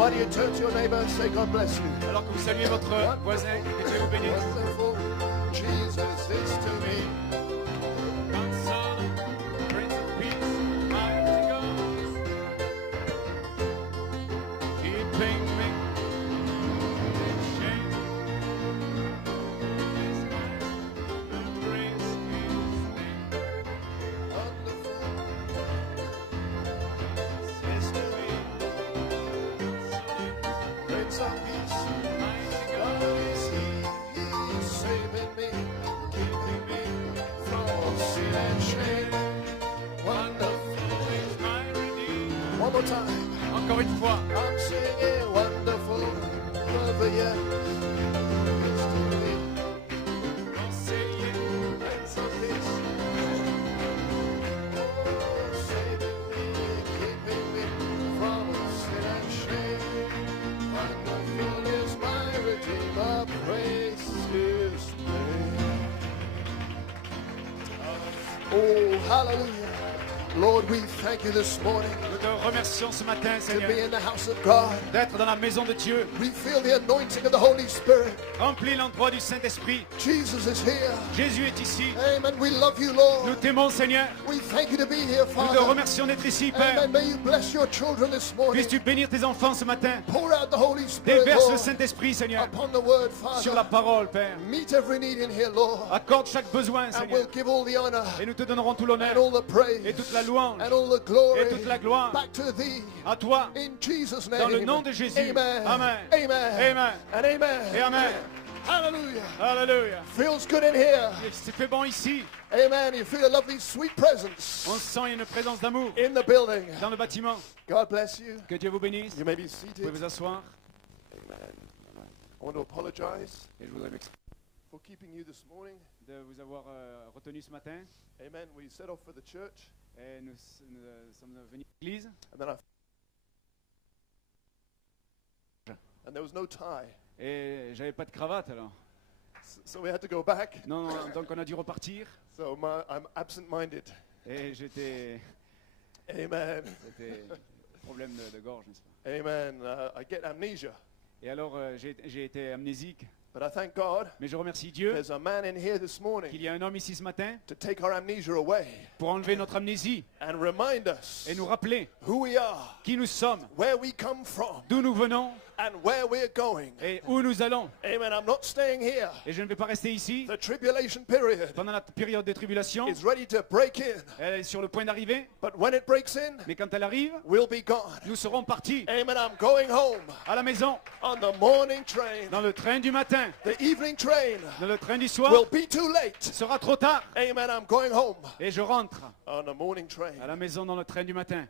Why do you turn to your neighbor and say, God bless you? Alors que vous saluez votre voisin, que Dieu vous bénisse. Wonderful Jesus is to me. Counselor, Prince of Peace, mighty God, keeping me in shame. Embrace His name. Wonderful Says to me, Prince of Peace. mighty God God, is He. He's saving me, keeping me from sin and shame. Wonderful. is my Redeemer. One more time. Encore une fois. I'm singing wonderful, brother, yeah. It's to me. Conseiller, Prince of Peace. Oh, saving me, keeping me from sin and shame. Wonderful is my Redeemer, praise His name. Oh, hallelujah. Lord, we thank you this morning nous te remercions ce matin, to Seigneur, be in the house of God. d'être dans la maison de Dieu. We feel the anointing of the Holy Spirit. Remplis l'endroit du Saint-Esprit. Jesus is here. Jésus est ici. Amen. We love you, Nous Lord. t'aimons, Seigneur. We thank you to be here, Nous te Father. remercions d'être ici, Père. Amen. May you bless your children this morning. Puisses-tu bénir tes enfants ce matin. Pour out the Holy Spirit, Déverse le Lord, Saint-Esprit, Seigneur, upon the word, sur la Father. parole, Père. Meet every need in here, Lord. Accorde chaque besoin, And Seigneur. we'll give all the honor Et nous te donnerons tout l'honneur and all the praise et toute la louange and all the glory et toute la gloire back to thee. à toi. In Jesus' name. Dans le nom de Jésus. Amen. Amen. Amen. Amen. And amen. Et Amen. Hallelujah. Alléluia. Feels good in here. C'est fait bon ici. Amen. You feel a lovely, sweet presence On sent une présence d'amour in the building. dans le bâtiment. God bless you. Que Dieu vous bénisse. You may be Vous seated. pouvez vous asseoir. Amen. I want to apologize Et je voudrais m'excuser for keeping you this morning. de vous avoir retenu ce matin. Amen. We set off for the church, Et nous sommes venus à l'église. and there was no tie. Et j'avais pas de cravate alors. So we had to go back. Non, donc on a dû repartir. So I'm absent-minded. Et c'était Amen. problème de gorge, n'est-ce pas? Amen. I get amnesia. Et alors j'ai été amnésique. But I thank God Mais je remercie Dieu there's a man in here this morning qu'il y a un homme ici ce matin to take our amnesia away pour enlever notre amnésie and remind us et nous rappeler who we are, qui nous sommes, where we come from, d'où nous venons and where we're going. et où nous allons. Amen. I'm not staying here. Et je ne vais pas rester ici. The tribulation period Pendant la période de tribulation, is ready to break in. elle est sur le point d'arriver. But when it breaks in, Mais quand elle arrive, we'll be gone. nous serons partis Amen. I'm going home à la maison, on the morning train. dans le train du matin, The evening train dans le train du soir. will be too late. Ce sera trop tard. Amen. I'm going home Et je rentre on the morning train. à la maison dans le train du matin.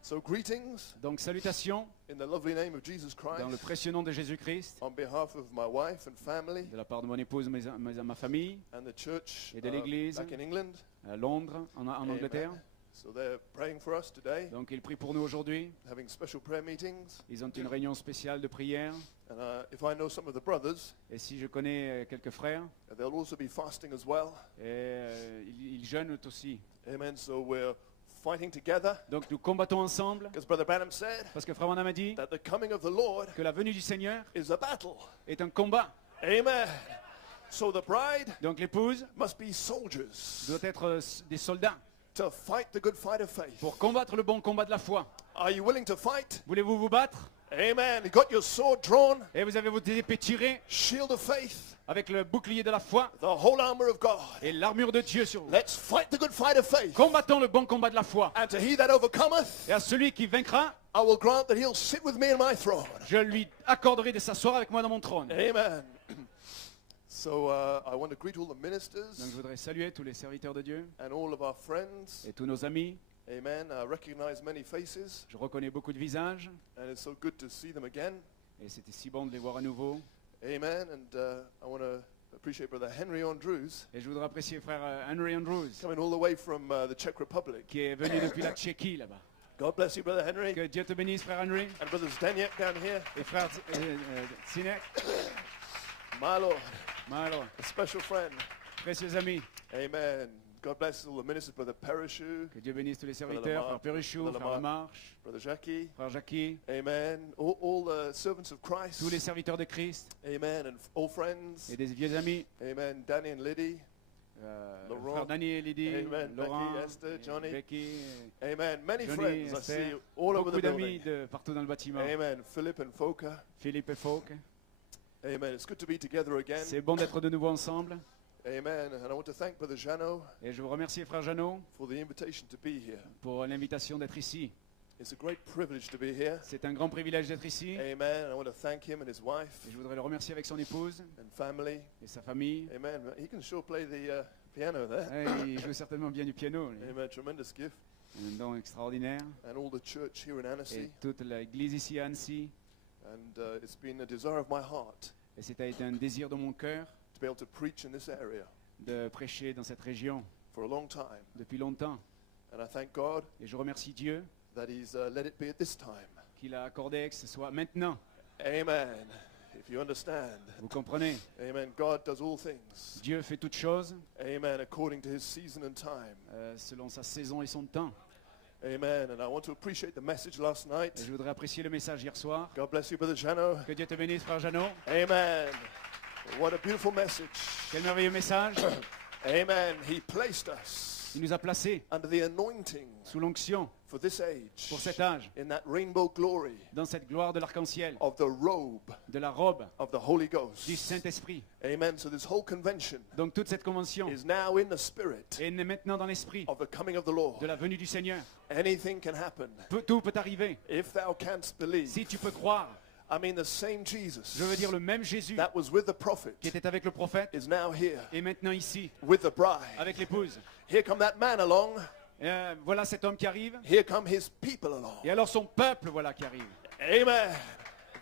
So greetings Donc salutations in the lovely name of Jesus dans le Christ précieux nom de Jésus-Christ, on behalf of my wife and family de la part de mon épouse, ma famille, and the church Et de l'église. back in England. à Londres, en Angleterre. Amen. So they're praying for us today, Donc ils prient pour nous aujourd'hui. having special prayer meetings. Ils ont une réunion spéciale de prière. And if I know some of the brothers, Et si je connais quelques frères, they'll also be fasting as well. et ils jeûnent aussi. Amen. So we're fighting together, Donc nous combattons ensemble, because Brother Branham said parce que Frère Branham a dit that the coming of the Lord que la venue du Seigneur is a battle. est un combat. Amen. So the bride Donc l'épouse must be soldiers doit être des soldats to fight the good fight of faith. pour combattre le bon combat de la foi. Are you willing to fight? Voulez-vous vous battre? Amen. You got your sword drawn, Et vous avez vos épées tirées shield of faith, avec le bouclier de la foi the whole armor of God. et l'armure de Dieu sur vous. Let's fight the good fight of faith. Combattons le bon combat de la foi. And to he that overcometh, Et à celui qui vaincra, I will grant that he'll sit with me in my throne. je lui accorderai de s'asseoir avec moi dans mon trône. Amen. So I want to greet all the ministers Donc je voudrais saluer tous les serviteurs de Dieu and all of our friends. et tous nos amis. Amen. I recognize many faces, Je reconnais beaucoup de visages and it's so good to see them again. et c'était si bon de les voir à nouveau. Amen. And I want to appreciate Brother Henry Andrews Et je voudrais apprécier frère Henry Andrews coming all the way from the Czech Republic. qui est venu depuis la Tchéquie là-bas. God bless you, Brother Henry. Que Dieu te bénisse frère Henry And Brother Zdeniak down here. et frère Sinek. My Lord, Alors, a special friend. précieux amis, Amen. God bless all the ministers, Brother Parachute, Que Dieu bénisse tous les Brother serviteurs, Lamar, frère Perruchou, Brother frère Lamar. Lamarche, Brother Jackie. frère Jackie, Amen. All the servants of Christ. tous les serviteurs de Christ Amen. And all friends. et des vieux amis, Amen. Danny and Liddy. Laurent. frère Danny et Lydie, Amen. Laurent, Becky, Esther, et Johnny. Becky, Amen. Many Johnny, friends I Esther, see all over the beaucoup d'amis building. de partout dans le bâtiment. Amen. Philip and Foka. Philippe et Fauque, Amen. It's good to be together again. c'est bon d'être de nouveau ensemble. Amen. And I want to thank Brother Jano Et je vous remercie, frère Jeannot, for the invitation to be here. pour l'invitation d'être ici. It's a great privilege to be here. C'est un grand privilège d'être ici. Amen. I want to thank him and his wife Et je voudrais le remercier avec son épouse and family. et sa famille. Amen. He can sure play the piano there. Il joue certainement bien du piano. lui. Amen. Tremendous gift. Un don extraordinaire. And all the church here in Et Annecy. toute l'église ici à Annecy. And it's been a desire of my heart Et c'est a été un désir de mon cœur to be able to preach in this area de prêcher dans cette région for a long time. depuis longtemps. And I thank God Et je remercie Dieu that He's let it be at this time. qu'il a accordé que ce soit maintenant. Amen. If you understand. Vous comprenez? Amen. God does all things. Dieu fait toutes choses Amen. According to His season and time. selon sa saison et son temps. Amen. And I want to appreciate the message last Et night. je voudrais apprécier le message hier soir. God bless you, Brother Jano. Que Dieu te bénisse, frère Jeannot. Amen. What a beautiful message. Quel merveilleux message. Amen. He placed us Il nous a placés under the anointing sous l'onction for this age. pour cet âge, In that rainbow glory dans cette gloire de l'arc-en-ciel, of the robe de la robe of the Holy Ghost. du Saint-Esprit. Amen. So this whole convention Donc toute cette convention is now in the spirit est maintenant dans l'esprit of the coming of the Lord. de la venue du Seigneur. Anything can happen Tout peut arriver. if thou canst believe. Si tu peux croire, I mean, the same Jesus je veux dire le même Jésus that was with the prophet qui était avec le prophète is now here est maintenant ici with the bride. avec l'épouse. Here come that man along. Voilà cet homme qui arrive. Here come his people along. Et alors son peuple, voilà, qui arrive. Amen.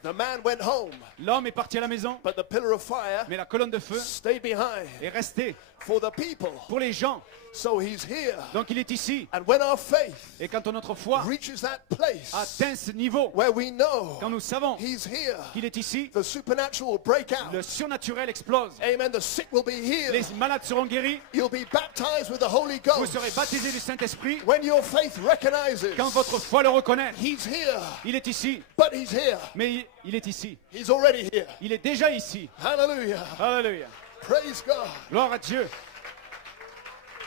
The man went home, L'homme est parti à la maison, but the pillar of fire mais la colonne de feu stayed behind est restée for the people. pour les gens. So he's here. Donc il est ici. And when our faith Et quand notre foi reaches that place atteint ce niveau, where we know quand nous savons he's here, qu'il est ici, the supernatural will break out. le surnaturel explose. Amen. The sick will be Les healed. malades seront guéris. You'll be baptized with the Holy Vous Ghost. serez baptisés du Saint-Esprit. When your faith recognizes Quand votre foi le reconnaît, he's here, il est ici. but he's here. Mais il est ici. He's already here. Il est déjà ici. Hallelujah. Alléluia. Praise God. Gloire à Dieu.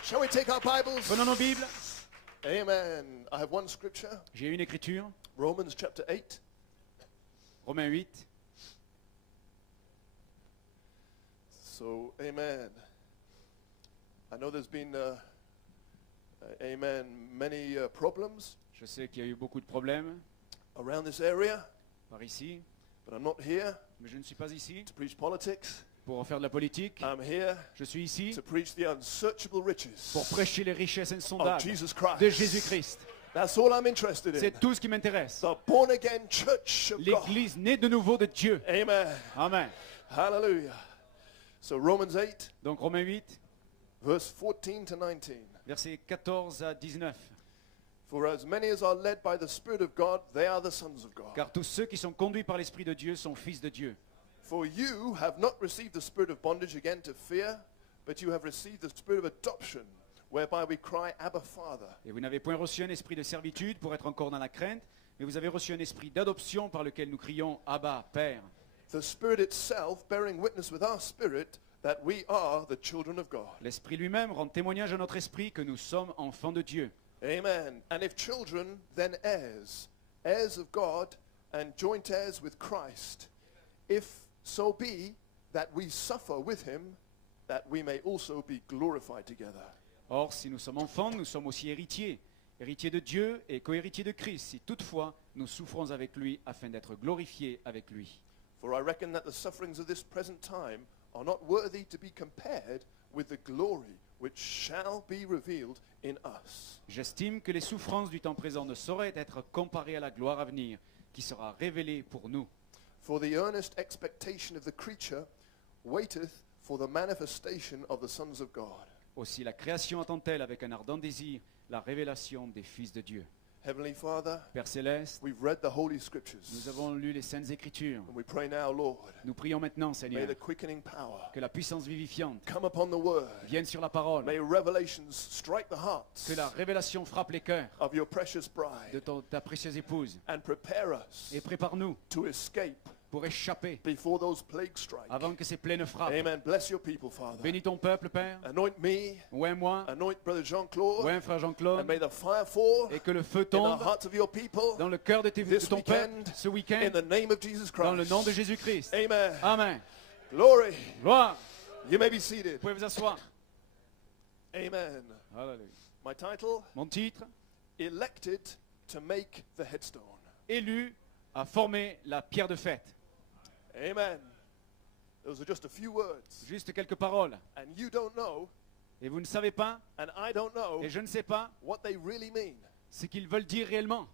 Shall we take our Bibles? Prenons nos Bibles. Amen. I have one scripture, J'ai une écriture. Romans chapter 8. Romains 8. So, amen. I know there's been, amen, many problems Je sais qu'il y a eu beaucoup de problèmes around this area, par ici. but I'm not here Mais je ne suis pas ici to preach politics. pour faire de la politique. I'm here Je suis ici to preach the unsearchable riches pour prêcher les richesses of insondables Jesus Christ. de Jésus-Christ. That's all I'm interested in. C'est tout ce qui m'intéresse. The born again church of God. L'église née de nouveau de Dieu. Amen. Amen. Hallelujah. So Romans 8, Donc Romains 8, verse 14 to 19. versets 14 à 19. For as many as are led by the Spirit of God, they are the sons of God. Car tous ceux qui sont conduits par l'Esprit de Dieu sont fils de Dieu. For you have not received the spirit of bondage again to fear, but you have received the spirit of adoption, whereby we cry, Abba, Father. Et vous n'avez point reçu un esprit de servitude pour être encore dans la crainte, mais vous avez reçu un esprit d'adoption par lequel nous crions Abba, Père. The Spirit itself bearing witness with our spirit that we are the children of God. L'Esprit lui-même rend témoignage à notre esprit que nous sommes enfants de Dieu. Amen. And if children, then heirs, heirs of God, and joint heirs with Christ, if so be that we suffer with him, that we may also be glorified together. Or, si nous sommes enfants, nous sommes aussi héritiers, héritiers de Dieu et co-héritiers de Christ, si toutefois nous souffrons avec lui afin d'être glorifiés avec lui. For I reckon that the sufferings of this present time are not worthy to be compared with the glory which shall be revealed in us. J'estime que les souffrances du temps présent ne sauraient être comparées à la gloire à venir, qui sera révélée pour nous. For the earnest expectation of the creature waiteth for the manifestation of the sons of God. Aussi la création attend-elle avec un ardent désir la révélation des fils de Dieu. Heavenly Father, Père Céleste, we've read the Holy Scriptures. nous avons lu les Saintes Écritures. And we pray now, Lord, Nous prions maintenant, may Seigneur, the quickening power que la puissance vivifiante come upon the Word. vienne sur la parole, May revelations strike the hearts que la révélation frappe les cœurs of your precious de bride ta précieuse épouse and prepare us et prépare-nous to escape pour échapper before those plagues strike. avant que ces plaies ne frappent. Amen. Bless your people, Father. Bénis ton peuple, Père. Anoint me, Ouais, moi. anoint Brother Jean-Claude, Ouais, frère and Jean-Claude. may the fire fall Et que le feu in the tombe hearts of your people dans le cœur de this ton peuple weekend ce week-end in the name of Jesus dans le Christ. nom de Jésus-Christ. Amen. Amen. Glory. Gloire. You may be seated. Vous pouvez vous asseoir. Amen. Alléluia. My title, Mon titre, Elected to Make the Headstone. élu à former la pierre de fête. Amen. Those are just a few words. Juste quelques paroles. And you don't know, Et vous ne savez pas, and I don't know, et je ne sais pas, what they really mean. ce qu'ils veulent dire réellement.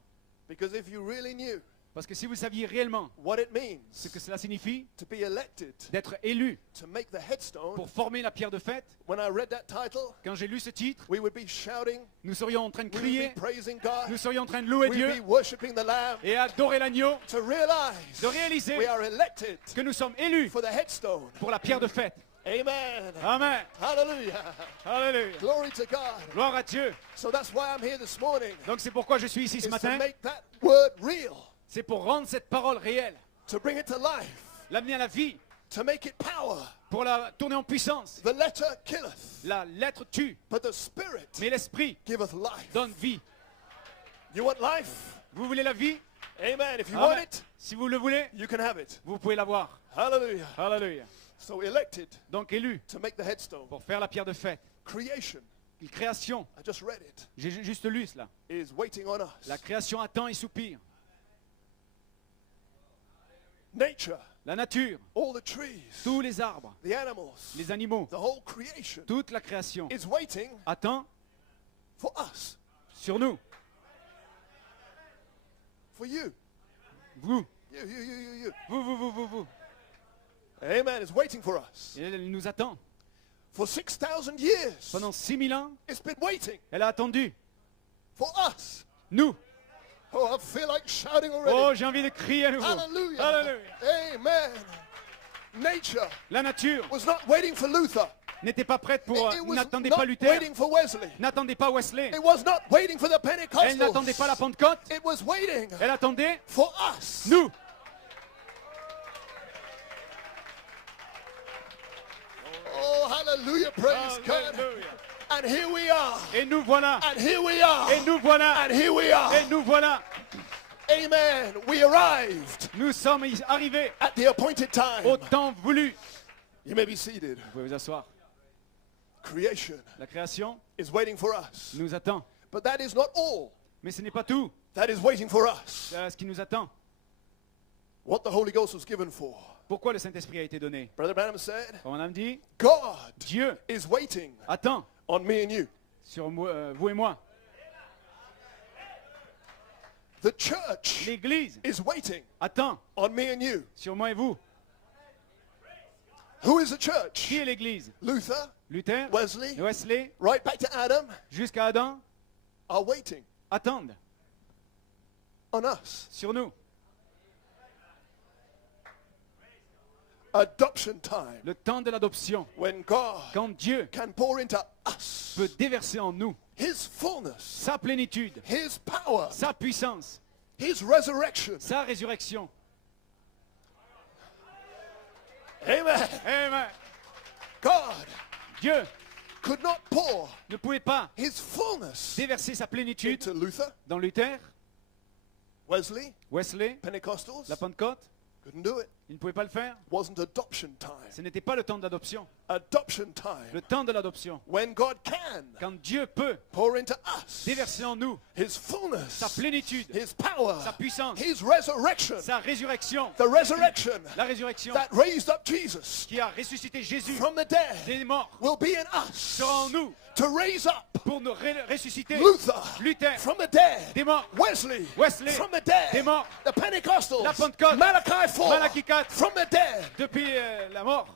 Because if you really knew Parce que si vous saviez réellement what it means ce que cela signifie, to be elected d'être élu to make the headstone, pour former la pierre de fête, when I read that title, quand j'ai lu ce titre, we would be shouting, nous serions en train de we crier, would be praising God, nous serions en train de louer we'd Dieu be worshiping the Lamb, et adorer l'agneau, to realize de réaliser we are elected que nous sommes élus for the headstone. pour la pierre de fête. Amen. Amen. Hallelujah. Alléluia. Glory to God. Gloire à Dieu. So that's why I'm here this morning, Donc c'est pourquoi je suis ici ce is to matin. make that word real, C'est pour rendre cette parole réelle, to bring it to life, l'amener à la vie, to make it power. pour la tourner en puissance. The letter killeth, La lettre tue, but the Spirit mais l'esprit giveth life. donne vie. You want life? Vous voulez la vie? Amen. If you Amen. want it, Si vous le voulez, you can have it. vous pouvez l'avoir. Hallelujah. Alléluia. So elected Donc élu to make the headstone. pour faire la pierre de fête. Creation, Une création, I just read it, j'ai juste lu cela. is waiting on us. La création attend et soupire. Nature, La nature, all the trees, tous les arbres, the animals, les animaux, the whole creation toute la création is waiting attend for us, sur nous, for you. vous, You. vous. Amen. It's waiting for us. Et elle nous attend. For 6,000 years, Pendant 6000 ans, it's been waiting elle a attendu. for us. Nous. Oh, I feel like shouting already. Oh, j'ai envie de crier à nouveau. Hallelujah. Alléluia. Amen. Nature La nature was not waiting for Luther. n'était pas prête pour... It was N'attendez not pas Luther. waiting for Wesley. N'attendez pas Wesley. It was not waiting for the Elle n'attendait pas la Pentecostals. Pentecôte. It was waiting Elle attendait for us. nous. Oh, hallelujah. Praise God. Alléluia. And here we are. Et nous voilà. And here we are. Et nous voilà. And here we are. Et nous voilà. Amen. We arrived Nous sommes arrivés at the appointed time. au temps voulu. You may be seated. Vous pouvez vous asseoir. Creation La création is waiting for us. nous attend. But that is not all Mais ce n'est pas tout. that is waiting for us. C'est ce qui nous attend. What the Holy Ghost was given for. Pourquoi le Saint-Esprit a été donné? Brother Branham said, Comme on a dit, God Dieu is waiting attend on me and you. sur vous et moi. The church L'Église is waiting attend on me and you. sur moi et vous. Who is the church? Qui est l'Église? Luther, Luther, Wesley, Wesley, right back to Adam, jusqu'à Adam, are waiting attendent on us. sur nous. Adoption time, Le temps de l'adoption, when God quand Dieu can pour into us peut déverser en nous His fullness, sa plénitude, His power, sa puissance, His resurrection. sa résurrection. Amen. Amen. God Dieu could not pour ne pouvait pas His fullness déverser sa plénitude into Luther, dans Luther, Wesley, Wesley, Pentecostals. la Pentecôte. Couldn't do it. Il ne pouvait pas le faire. Wasn't adoption time. Ce n'était pas le temps de l'adoption. Adoption time, Le temps de l'adoption. when God can Quand Dieu peut pour into us déverser en nous His sa fullness, plénitude, His power, sa puissance, His resurrection. sa résurrection. The resurrection La résurrection that raised up Jesus qui a ressuscité Jésus from the dead des morts will be in us sera en nous to raise up pour nous ressusciter Luther Luther from the dead, des morts, Wesley Wesley from the dead, des morts, the Pentecostals, la Pentecôte, Malachi 4 Malachie 4 from the dead. depuis la mort.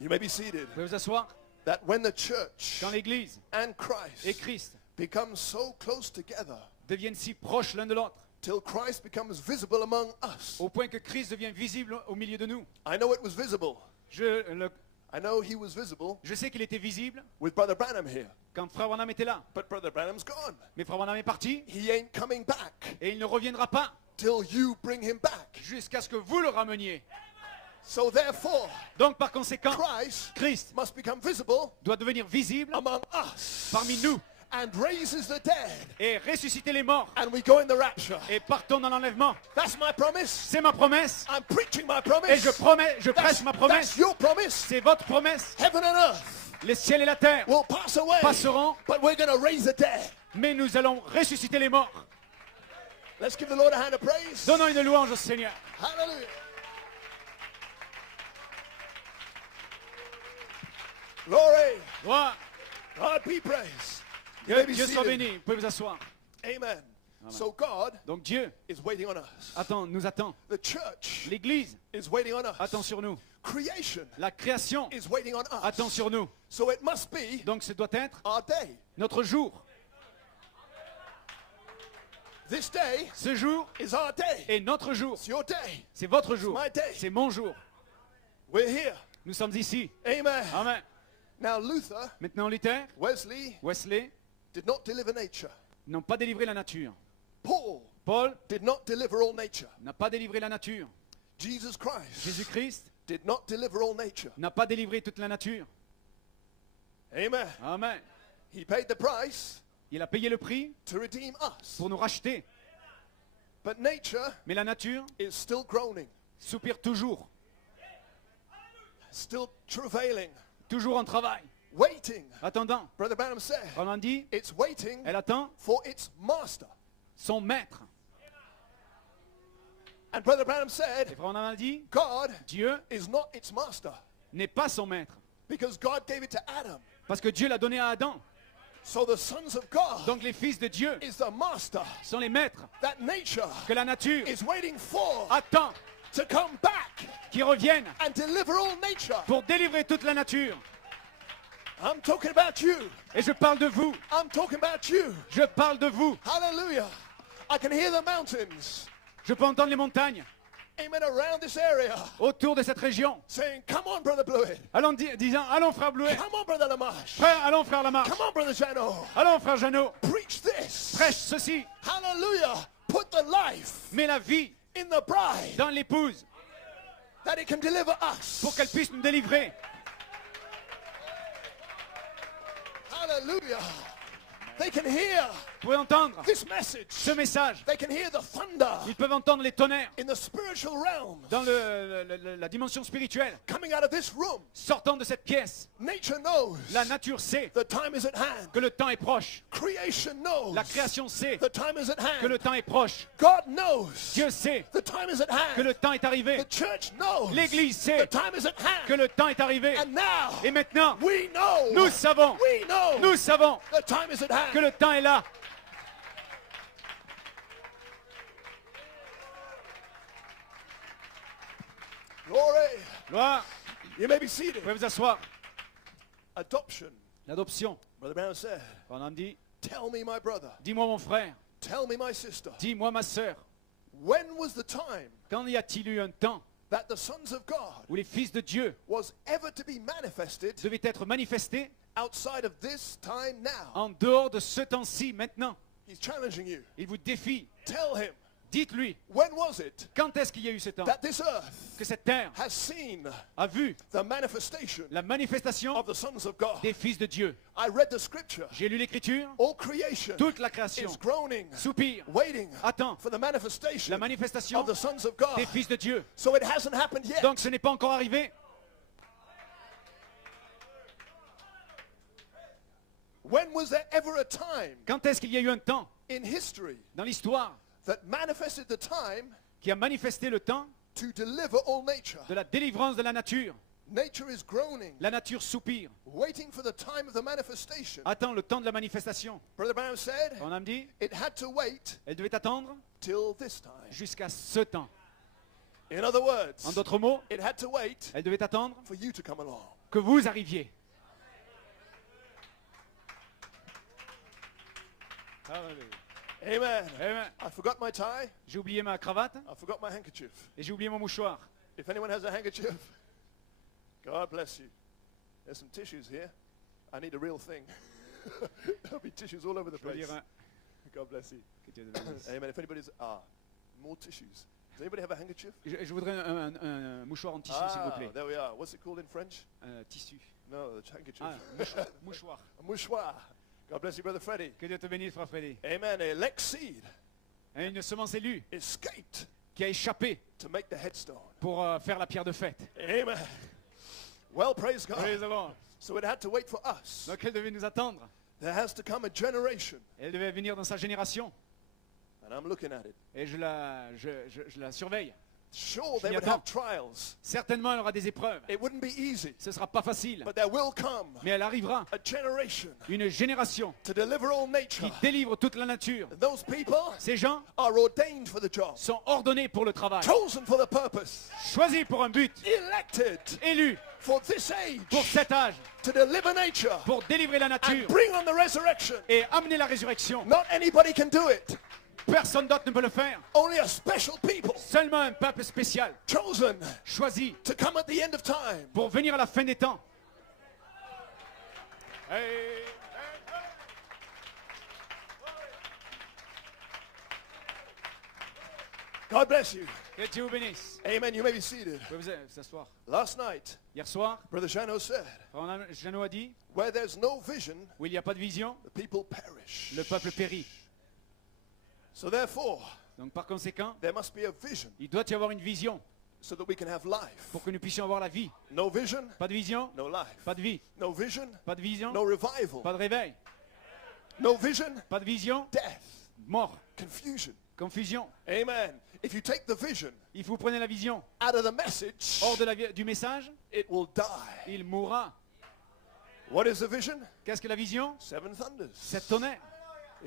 You may be seated. Vous pouvez vous asseoir. That when the church Quand l'Église and et Christ Christ become so close together, deviennent si proches l'un de l'autre, till Christ becomes visible among us. au point que Christ devient visible au milieu de nous. I know it was visible. Je I know he was visible sais qu'il était visible with Brother Branham here. quand Frère Branham était là. But Brother Branham's gone. Mais Frère Branham est parti He ain't coming back et il ne reviendra pas till you bring him back. jusqu'à ce que vous le rameniez. So therefore, Donc par conséquent, Christ must become visible doit devenir visible among us parmi nous and raises the dead. et ressusciter les morts. And we go in the rapture. Et partons dans l'enlèvement. That's my promise. C'est ma promesse. I'm preaching my Et promise. je prêche ma promesse. That's your promise. C'est votre promesse. Heaven and earth Les ciels et la terre will pass away, passeront, but we're going to raise the dead. mais nous allons ressusciter les morts. Let's give the Lord a hand of praise. Donnons une louange au Seigneur. Hallelujah. Glory. Gloire. God be praised. You may Que be Dieu soit seated. béni. Vous pouvez vous asseoir. Amen. So God Donc Dieu is waiting on us. nous attend. The church L'Église is waiting on us. attend sur nous. Creation La création is waiting on us. attend sur nous. So it must be Donc ce doit être our day. notre jour. This day Ce jour is our day. est notre jour. It's your day. C'est votre jour. my day. C'est mon jour. We're here. Nous sommes ici. Amen. Amen. Now Luther, Maintenant Luther, Wesley Wesley did not deliver nature. n'ont pas délivré la nature. Paul Paul did not deliver all nature. n'a pas délivré la nature. Jesus Christ Jésus-Christ did not deliver all nature. n'a pas délivré toute la nature. Amen. Amen. He paid the price Il a payé le prix to redeem us. pour nous racheter. But nature Mais la nature is still groaning, soupire toujours, still travailing, toujours en travail, waiting. attendant. Brother Branham said, Vraiment dit, it's waiting elle attend for its master. son maître. And Brother Branham Et said, Frère Branham a dit, God Dieu is not its master n'est pas son maître. because God gave it to Adam. Parce que Dieu l'a donné à Adam. So the sons of God Donc les fils de Dieu is the master sont les maîtres that nature que la nature is waiting for attend to come back qui reviennent and deliver all nature. pour délivrer toute la nature. I'm talking about you. Et je parle de vous. I'm talking about you. Je parle de vous. Hallelujah. I can hear the mountains. Je peux entendre les montagnes Amen. Around this area autour de cette région. saying, come on, Brother Blewett. Allons disant, allons frère Blouet. Come on, Brother Lamash. Frère, allons frère Lamarche. Come on, Brother Jano. Allons frère Jeannot. Preach this. Prêche ceci. Hallelujah. Put the life Mets la vie in the bride dans l'épouse that it can deliver us. pour qu'elle puisse nous délivrer. Hallelujah. They can hear Vous pouvez entendre this message. ce message. They can hear the thunder Ils peuvent entendre les tonnerres in the spiritual realm dans la dimension spirituelle. coming out of this room. Sortant de cette pièce, Nature knows la nature sait the time is at hand. que le temps est proche. Creation knows La création sait the time is at que le hand. temps est proche. God knows Dieu sait the time is at que hand. le temps est arrivé. The church knows L'Église the sait time is at que hand. le temps est arrivé. And now Et maintenant, we know, nous savons we know the time is at hand. que le temps est là. Glory. Gloire. You may be Vous seated. pouvez vous asseoir. Adoption. L'adoption. Brother Brown said, On en dit, tell me my brother. dis-moi mon frère, Tell me my sister. dis-moi ma sœur, When was the time quand y a-t-il eu un temps that the sons of God où les fils de Dieu was ever to be manifested devaient être manifestés outside of this time now? en dehors de ce temps-ci maintenant? He's challenging you. Il vous défie. Tell him, Dites-lui, when was it quand est-ce qu'il y a eu ce temps that this earth que cette terre has seen a vu the manifestation la manifestation of the sons of God? des fils de Dieu? I read the scripture. J'ai lu l'Écriture, All creation toute la création is groaning, soupire, waiting attend for the manifestation la manifestation of the sons of God. des fils de Dieu. So it hasn't happened yet. Donc ce n'est pas encore arrivé. When was there ever a time Quand est-ce qu'il y a eu un temps in history dans l'histoire that manifested the time qui a manifesté le temps to deliver all nature? de la délivrance de la nature? Nature is groaning, La nature soupire, waiting for the time of the manifestation. attend le temps de la manifestation. Brother Branham said On a dit, it had to wait elle devait attendre till this time. jusqu'à ce temps. In other En words, d'autres mots, it had to wait elle devait attendre for you to come along. que vous arriviez. Amen. Amen. I forgot my tie. J'ai oublié ma cravate I forgot my handkerchief. et j'ai oublié mon mouchoir. If anyone has a handkerchief, God bless you. There's some tissues here. I need a real thing. There'll be tissues all over the Je veux place. dire God bless you. que Dieu te bénisse. Amen. If anybody's more tissues. Does anybody have a handkerchief? Je voudrais un mouchoir en tissu, s'il vous plaît. There we are. What's it called in French? Tissu. No, the handkerchief. Ah, mouchoir. A mouchoir. God bless you, Brother Freddie. Que Dieu te bénisse, frère Freddy. Amen. A elect seed Une semence élue escaped qui a échappé to make the headstone. pour faire la pierre de fête. Amen. Well, praise God. Praise the Lord. So it had to wait for us. Donc elle devait nous attendre. There has to come a generation, Elle devait venir dans sa génération. and I'm looking at it. Et je la surveille. Sure, Je they m'y would attends. have trials. Certainement, elle aura des épreuves. It wouldn't be easy, Ce ne sera pas facile. but there will come Mais elle arrivera. a generation Une génération to deliver all nature. qui délivre toute la nature. And those people Ces gens are ordained for the job, sont ordonnés pour le travail. chosen for the purpose, Choisis pour un but. elected Élus for this age pour cet âge. to deliver nature Pour délivrer la and nature. bring on the resurrection. Et amener la résurrection. Not anybody can do it. Personne d'autre ne peut le faire. Only a special people Seulement un peuple spécial. chosen Choisi to come at the end of time. pour venir à la fin des temps. Hey. God bless you. Que Dieu vous bénisse. Amen. You may be seated. Vous pouvez vous asseoir. Last night, Hier soir, Brother Shano said, Jeannot a dit, where there's no vision, où il n'y a pas de vision, the people perish. le peuple périt. So therefore, Donc par conséquent, there must be a vision il doit y avoir une vision so that we can have life. pour que nous puissions avoir la vie. No vision, Pas de vision, no life. pas de vie. No vision, Pas de vision, no revival. pas de réveil. No vision, Pas de vision, death, mort, confusion. confusion. Amen. If you take the vision Il faut prendre la vision out of the message, hors de du message, it will die. il mourra. What is the vision? Qu'est-ce que la vision? Seven thunders. 7 tonnerres.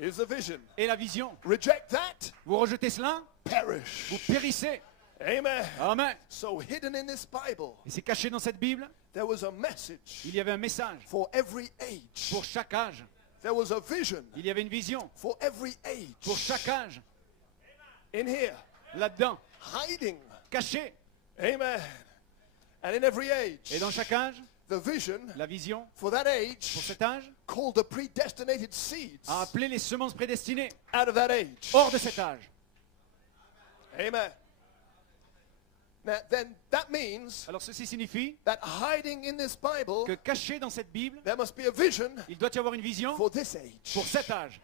Is the vision. Et la vision, Reject that, vous rejetez cela, perish. vous périssez. Amen. Amen. So hidden in this Bible, Et c'est caché dans cette Bible, there was a message il y avait un message for every age. pour chaque âge. There was a vision Il y avait une vision for every age. pour chaque âge. In here, Là-dedans, hiding. caché. Amen. And in every age, Et dans chaque âge, the vision la vision for that pour age cet âge called the predestinated seeds a appelé les semences prédestinées out of that age. hors de cet âge. Amen. Now, then that means Alors ceci signifie that hiding in this Bible, que caché dans cette Bible, there must be a vision il doit y avoir une vision for this age, pour cet âge,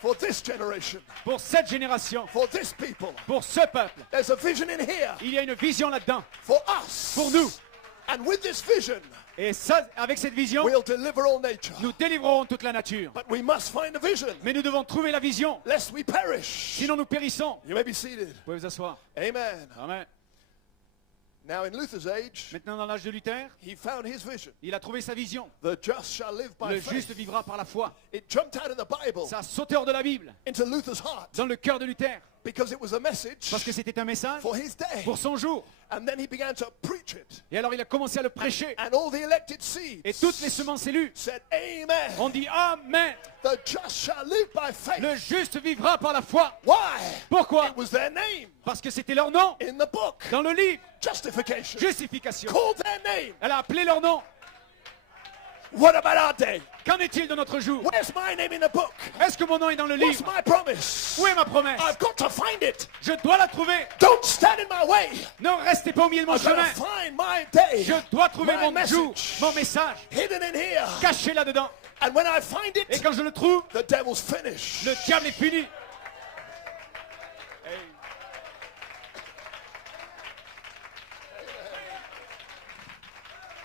for this generation, pour cette génération, for this people. pour ce peuple. There's a vision in here Il y a une vision là-dedans for us. pour nous. And with this vision, Et ça, avec cette vision, we'll deliver all nature. nous délivrerons toute la nature. But we must find a vision, Mais nous devons trouver la vision, lest we perish. sinon nous périssons. You may be seated. Vous pouvez vous asseoir. Amen. Amen. Now in Luther's age, Maintenant, dans l'âge de Luther, he found his vision. il a trouvé sa vision. The just shall live by Le juste faith. vivra par la foi. It jumped out of the Bible Ça a sauté hors de la Bible, into Luther's heart dans le cœur de Luther, because it was a message parce que c'était un message for his day. pour son jour. And then he began to preach it. Et alors il a commencé à le prêcher. And all the elected seeds Et toutes les semences élues said, Amen. ont dit Amen. The just shall live by faith. Le juste vivra par la foi. Why? Pourquoi? It was their name Parce que c'était leur nom in the book. dans le livre. Justification. Justification. Called their name. Elle a appelé leur nom. What about our day? Qu'en est-il de notre jour? Where's my name in the book? Est-ce que mon nom est dans le What's livre? my promise? Où est ma promesse? I've got to find it. Je dois la trouver. Don't stand in my way. Ne restez pas au milieu de mon I've got chemin. to find my day. Je dois trouver My mon jour, message. mon message, Hidden in here. caché là-dedans. And when I find Et it, quand je le trouve, the devil's finished. le diable est puni.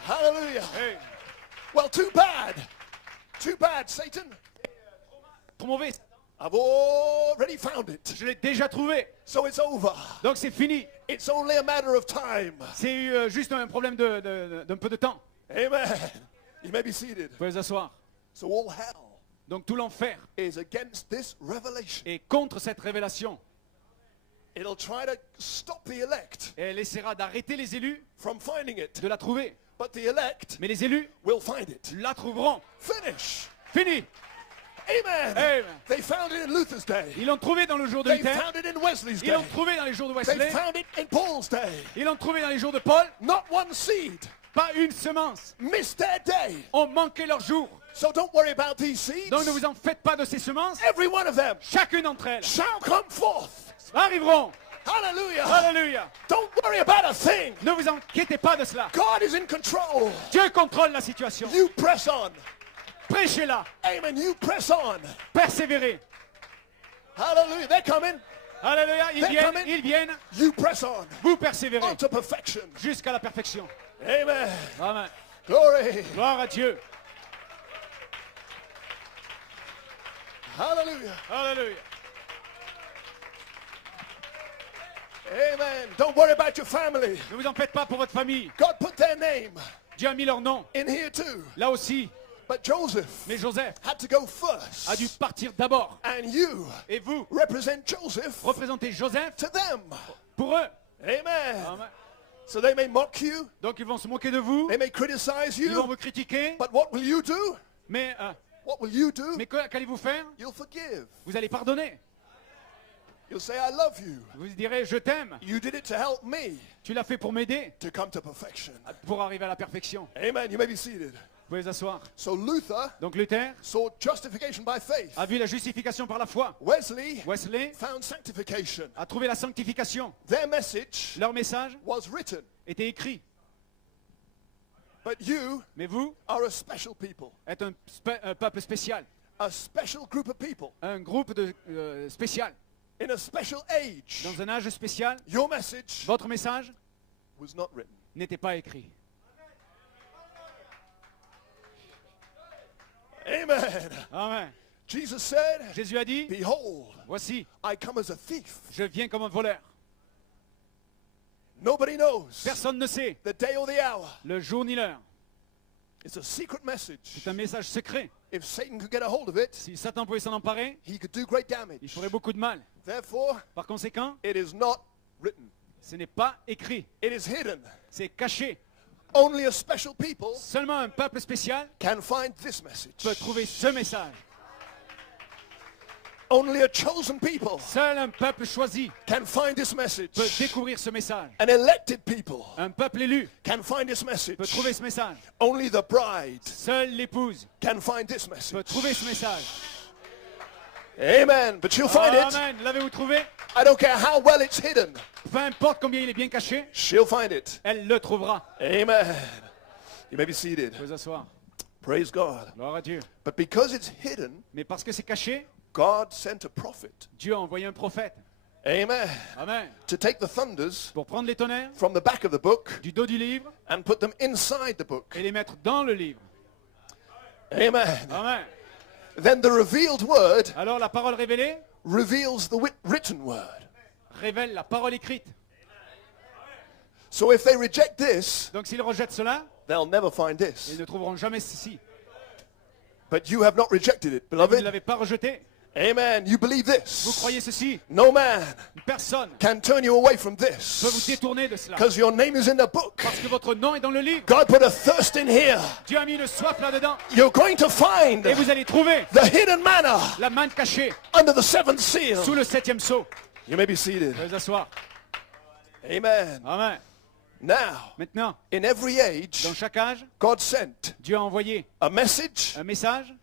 Hallelujah. Hey. Well, too bad. Too bad, Satan. Trop mauvais. I've already found it. Je l'ai déjà trouvé. So it's over. Donc c'est fini. It's only a matter of time. C'est juste un problème d'un peu de temps. Amen. You may be seated. Vous pouvez vous asseoir. So all hell Donc tout l'enfer is against this revelation. est contre cette révélation. It'll try to stop the elect Et elle essaiera d'arrêter les élus from finding it. de la trouver. But the elect Mais les élus will find it. la trouveront. Finish. Fini. Amen. Amen. They found it in Luther's day. Ils l'ont trouvé dans le jour de They Luther. found it in Wesley's Ils day. l'ont trouvé dans les jours de They Wesley. found it in Paul's day. Ils l'ont trouvé dans les jours de Paul. Not one seed. Pas une semence. Missed their day. Ont manqué leur jour. So don't worry about these seeds. Donc ne vous en faites pas de ces semences. Every one of them Chacune d'entre elles shall come forth. arriveront. Hallelujah. Alléluia. Don't worry about a thing. Ne vous inquiétez pas de cela. God is in control. Dieu contrôle la situation. You press on. Prêchez-la. Amen. You press on. Persévérez. Hallelujah. They're coming. Alléluia. Ils They're viennent. coming. Ils viennent. You press on Vous persévérez unto perfection. jusqu'à la perfection. Amen. Amen. Glory. Gloire à Dieu. Hallelujah. Alléluia. Amen. Don't worry about your family. Ne vous en faites pas pour votre famille. God put their name Dieu a mis leur nom. in here too. Là aussi. But Joseph Mais Joseph had to go first. a dû partir d'abord. And you Et vous represent Joseph représentez Joseph to them. pour eux. Amen. Amen. So they may mock you. Donc ils vont se moquer de vous. They may criticize Ils vont you. vous critiquer. But what will you do? Mais, What will you do? qu'allez-vous faire? You'll forgive. Vous allez pardonner. You'll say, I love you. Vous direz, je t'aime. You did it to help me Tu l'as fait pour m'aider, to come to perfection. pour arriver à la perfection. Amen. You may be seated. Vous pouvez vous asseoir. So Luther Donc Luther saw justification by faith. a vu la justification par la foi. Wesley Wesley found sanctification. a trouvé la sanctification. Their message Leur message was written. était écrit. But you Mais vous are a special people. êtes un peuple spécial. A special group of people Un groupe spécial. in a special age. Dans un âge spécial, Your message votre message was not written. n'était pas écrit. Amen. Amen. Jesus said, Jésus a dit, behold, voici, I come as a thief. je viens comme un voleur. Nobody knows Personne ne sait the day or the hour. le jour ni l'heure. It's a secret message. C'est un message secret. If Satan could get a hold of it, Si Satan pouvait s'en emparer, he could do great il damage. ferait beaucoup de mal. Therefore, Par conséquent, it is not written. ce n'est pas écrit. It is hidden. C'est caché. Only a special people Seulement un peuple spécial can find this message. peut trouver ce message. Only a chosen people Seul un peuple choisi can find this message. peut découvrir ce message. An elected people Un peuple élu can find this message. peut trouver ce message. Only the bride Seule l'épouse can find this peut message. trouver ce message. Amen. But she'll find it. Amen. L'avez-vous trouvé? I don't care how well it's hidden. Peu importe combien il est bien caché, She'll find it. elle le trouvera. Amen. You may be seated. Vous pouvez vous asseoir. Praise God. Gloire à Dieu. But because it's hidden, Mais parce que c'est caché, God sent a prophet. Dieu a envoyé un prophète. Amen. Amen. To take the thunders Pour prendre les tonnerres from the back of the book du dos du livre and put them inside the book. et les mettre dans le livre. Amen. Amen. Then the revealed word Alors la parole révélée reveals the written word. révèle la parole écrite. So if they reject this, Donc s'ils rejettent cela, they'll never find ils this. ne trouveront jamais ceci. But you have not rejected it, Vous ne beloved. l'avez pas rejeté. Amen. You believe Vous this. croyez ceci. No man Personne can turn you away from peut vous this détourner de cela. because your name is in the book. Parce que votre nom est dans le livre. God put a thirst in here. Dieu a mis une soif là-dedans. You're going to find Et vous allez trouver the hidden manna la manne cachée under the seventh seal. sous le 7e sceau. You may be seated. Vous pouvez vous asseoir. Amen. Amen. Now, Maintenant, in every age, dans chaque âge, God sent Dieu a envoyé a message un message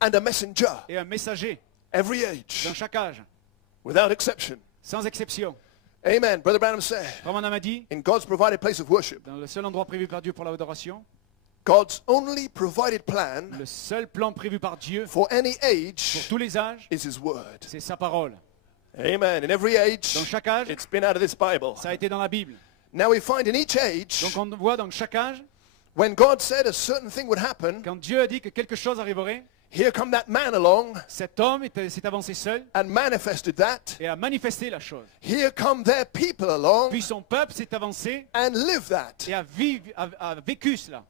and a messenger. et un messager. Every age, Dans chaque âge, without exception. sans exception. Amen. Brother Branham said, Comme on a dit, in God's provided place of worship, dans le seul endroit prévu par Dieu pour l'adoration, God's only provided plan le seul plan prévu par Dieu for any pour age tous les âges, is His Word. c'est sa parole. Amen. In every age, Dans chaque âge, it's been out of this Bible. ça a été dans la Bible. Now we find in each age, Donc on voit dans chaque âge, when God said a certain thing would happen, quand Dieu a dit que quelque chose arriverait, here come that man along cet homme s'est avancé seul and manifested that. et a manifesté la chose. Here come their people along Puis son peuple s'est avancé and lived that. et a vécu cela.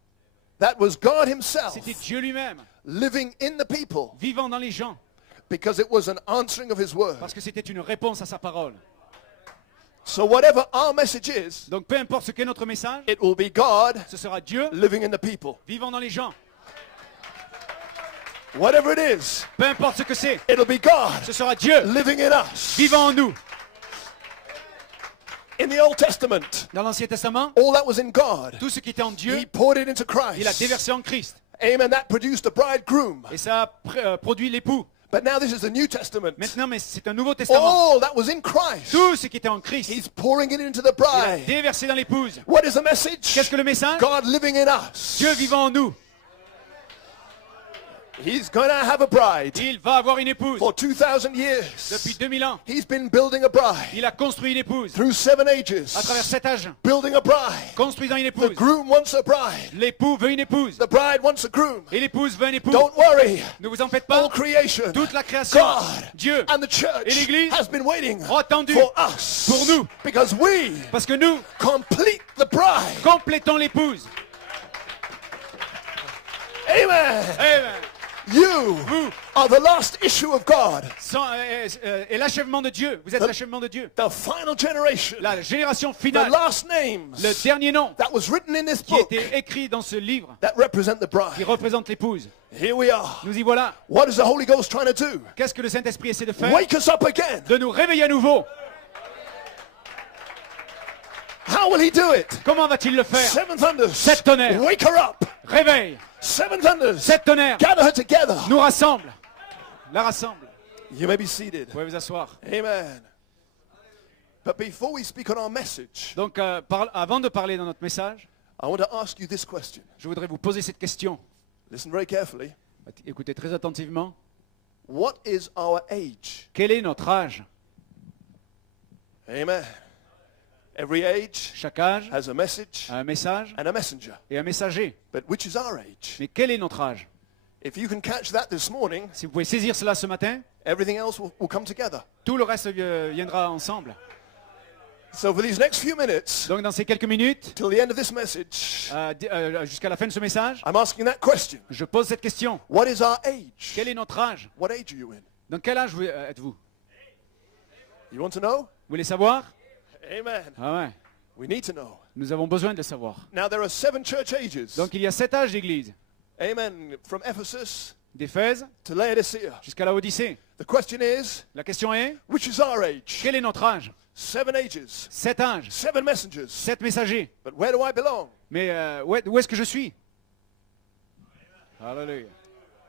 That was God Himself C'était Dieu lui-même, living in the people vivant dans les gens, because it was an answering of His Word. parce que c'était une réponse à sa parole. So whatever our message is, Donc peu importe ce qu'est notre message, it will be God ce sera Dieu living in the people. vivant dans les gens. Whatever it is, peu importe ce que c'est, it'll be God ce sera Dieu living in us. vivant en nous. In the Old Testament, Dans l'Ancien Testament, all that was in God, tout ce qui était en Dieu, He poured it into il a Christ. déversé en Christ. Amen. That produced a bridegroom. Et ça a produit l'époux. But now this is the New Testament. Maintenant, mais c'est un Nouveau Testament. All that was in Christ, Tout ce qui était en Christ, He's pouring it into the il a bride. déversé dans l'épouse. What is the message? Qu'est-ce que le message? God living in us. Dieu vivant en nous. He's going to have a bride. Il va avoir une épouse. For 2,000 years, Depuis 2000 ans, He's been building a bride. il a construit une épouse. Through 7 ages, À travers 7 âges, building a bride. construisant une The épouse. groom wants a bride. L'époux veut une épouse. The bride wants a groom. Et l'épouse veut un époux. Don't worry. Ne vous en faites pas. All creation, Toute la création, God Dieu, and the church et l'Église has been waiting ont attendu for us. pour nous. Because we Parce que nous complete the bride. complétons l'épouse. Amen. Amen. You Vous are the last issue of God. et l'achèvement de Dieu. Vous êtes l'achèvement de Dieu. The final generation. La génération The finale. last names Le dernier nom that was written in this qui book était écrit dans ce livre that represent the qui bride. représente l'épouse. Here we are. Nous y voilà. What is the Holy Ghost trying to do? Qu'est-ce que le Saint-Esprit essaie de faire? Wake us up again. De nous réveiller à nouveau. How will He do it? Comment va-t-il le faire? 7 thunders. 7 tonnerres. Wake her up. Réveille. 7 thunders. 7 tonnerres Gather her together. nous rassemble. La rassemble. You may be seated. Vous pouvez vous asseoir. Amen. But before we speak on our message, Donc, avant de parler dans notre message, I want to ask you this question. je voudrais vous poser cette question. Listen very carefully. Écoutez très attentivement. What is our age? Quel est notre âge? Amen. Every age Chaque âge has a message a un message and a messenger. et un messager. But which is our age? Mais quel est notre âge? If you can catch that this morning, Si vous pouvez saisir cela ce matin, everything else will come together. tout le reste viendra ensemble. So for these next few minutes, Donc dans ces quelques minutes, till the end of this message, jusqu'à la fin de ce message, I'm asking that question. je pose cette question. What is our age? Quel est notre âge? What age are you in? Dans quel âge êtes-vous? You want to know? Vous voulez savoir? Amen. Ah ouais, We need to know. nous avons besoin de le savoir. Now there are 7 church ages. Donc il y a 7 âges d'église. Amen. From Ephesus D'Éphèse to Laodicea. jusqu'à la Odyssée. The question is, La question est, which is our age? quel est notre âge? 7 ages. 7 âges, 7 messengers. 7 messagers. But where do I belong? Mais où est-ce que je suis? Alléluia.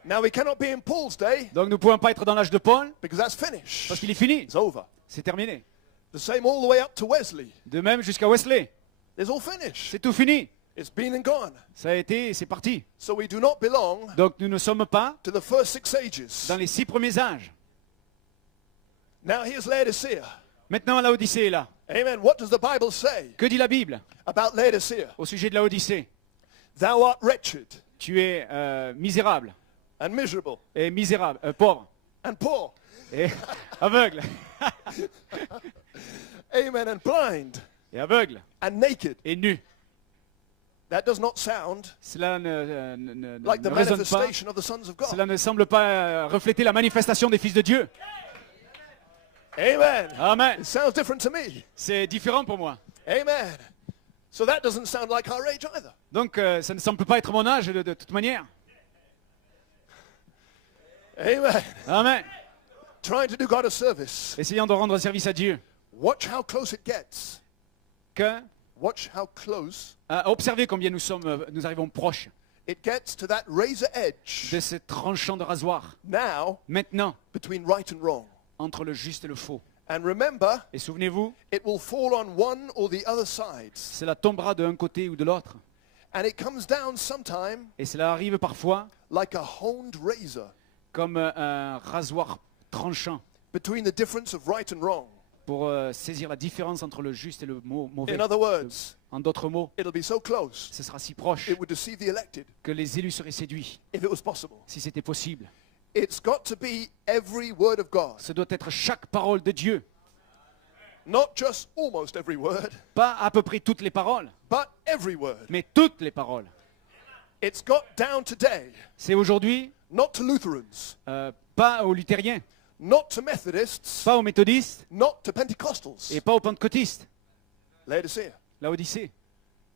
Now we cannot be in Paul's day Donc nous ne pouvons pas être dans l'âge de Paul because that's finished. parce qu'il est fini. It's over. C'est terminé. The same all the way up to Wesley. De même jusqu'à Wesley. It's all finished. C'est tout fini. It's been and gone. Ça a été et c'est parti. So we do not belong Donc nous ne sommes pas to the first 6 ages. dans les 6 premiers âges. Now here's Laodicea. Maintenant la Odyssée est là. Amen. What does the Bible say Que dit la Bible about Laodicea? au sujet de la Odyssée? Thou art wretched Tu es misérable and miserable et misérable, pauvre and poor. et aveugle Amen. And blind et aveugle and naked. et nu. That does not sound Cela ne like the résonne pas. manifestation of the sons of God. Cela ne semble pas refléter la manifestation des fils de Dieu. Amen. Amen. It sounds different to me. C'est différent pour moi. Amen. So that doesn't sound like our age either. Donc ça ne semble pas être mon âge de toute manière. Amen. Amen. Trying to do God a service. Essayons de rendre service à Dieu. Watch how close it gets. Watch how close Observez combien nous arrivons proches it gets to that razor edge de ce tranchant de rasoir. now Maintenant, between right and wrong. entre le juste et le faux. And remember, Et souvenez-vous, it will fall on one or the other sides. cela tombera d'un côté ou de l'autre. And it comes down sometime Et cela arrive parfois like a honed razor comme un rasoir tranchant between the difference of right and wrong. pour saisir la différence entre le juste et le mauvais. In other words, En d'autres mots, it'll be so close, ce sera si proche it would deceive the elected que les élus seraient séduits, if it was possible. si c'était possible. It's got to be every word of God, Ce doit être chaque parole de Dieu. not just almost every word, Pas à peu près toutes les paroles, but every word. mais toutes les paroles. It's got down today, C'est aujourd'hui, not to Lutherans, pas aux luthériens, not to Methodists, pas aux méthodistes not to Pentecostals. et pas aux pentecôtistes. Laodicea, La Odyssée.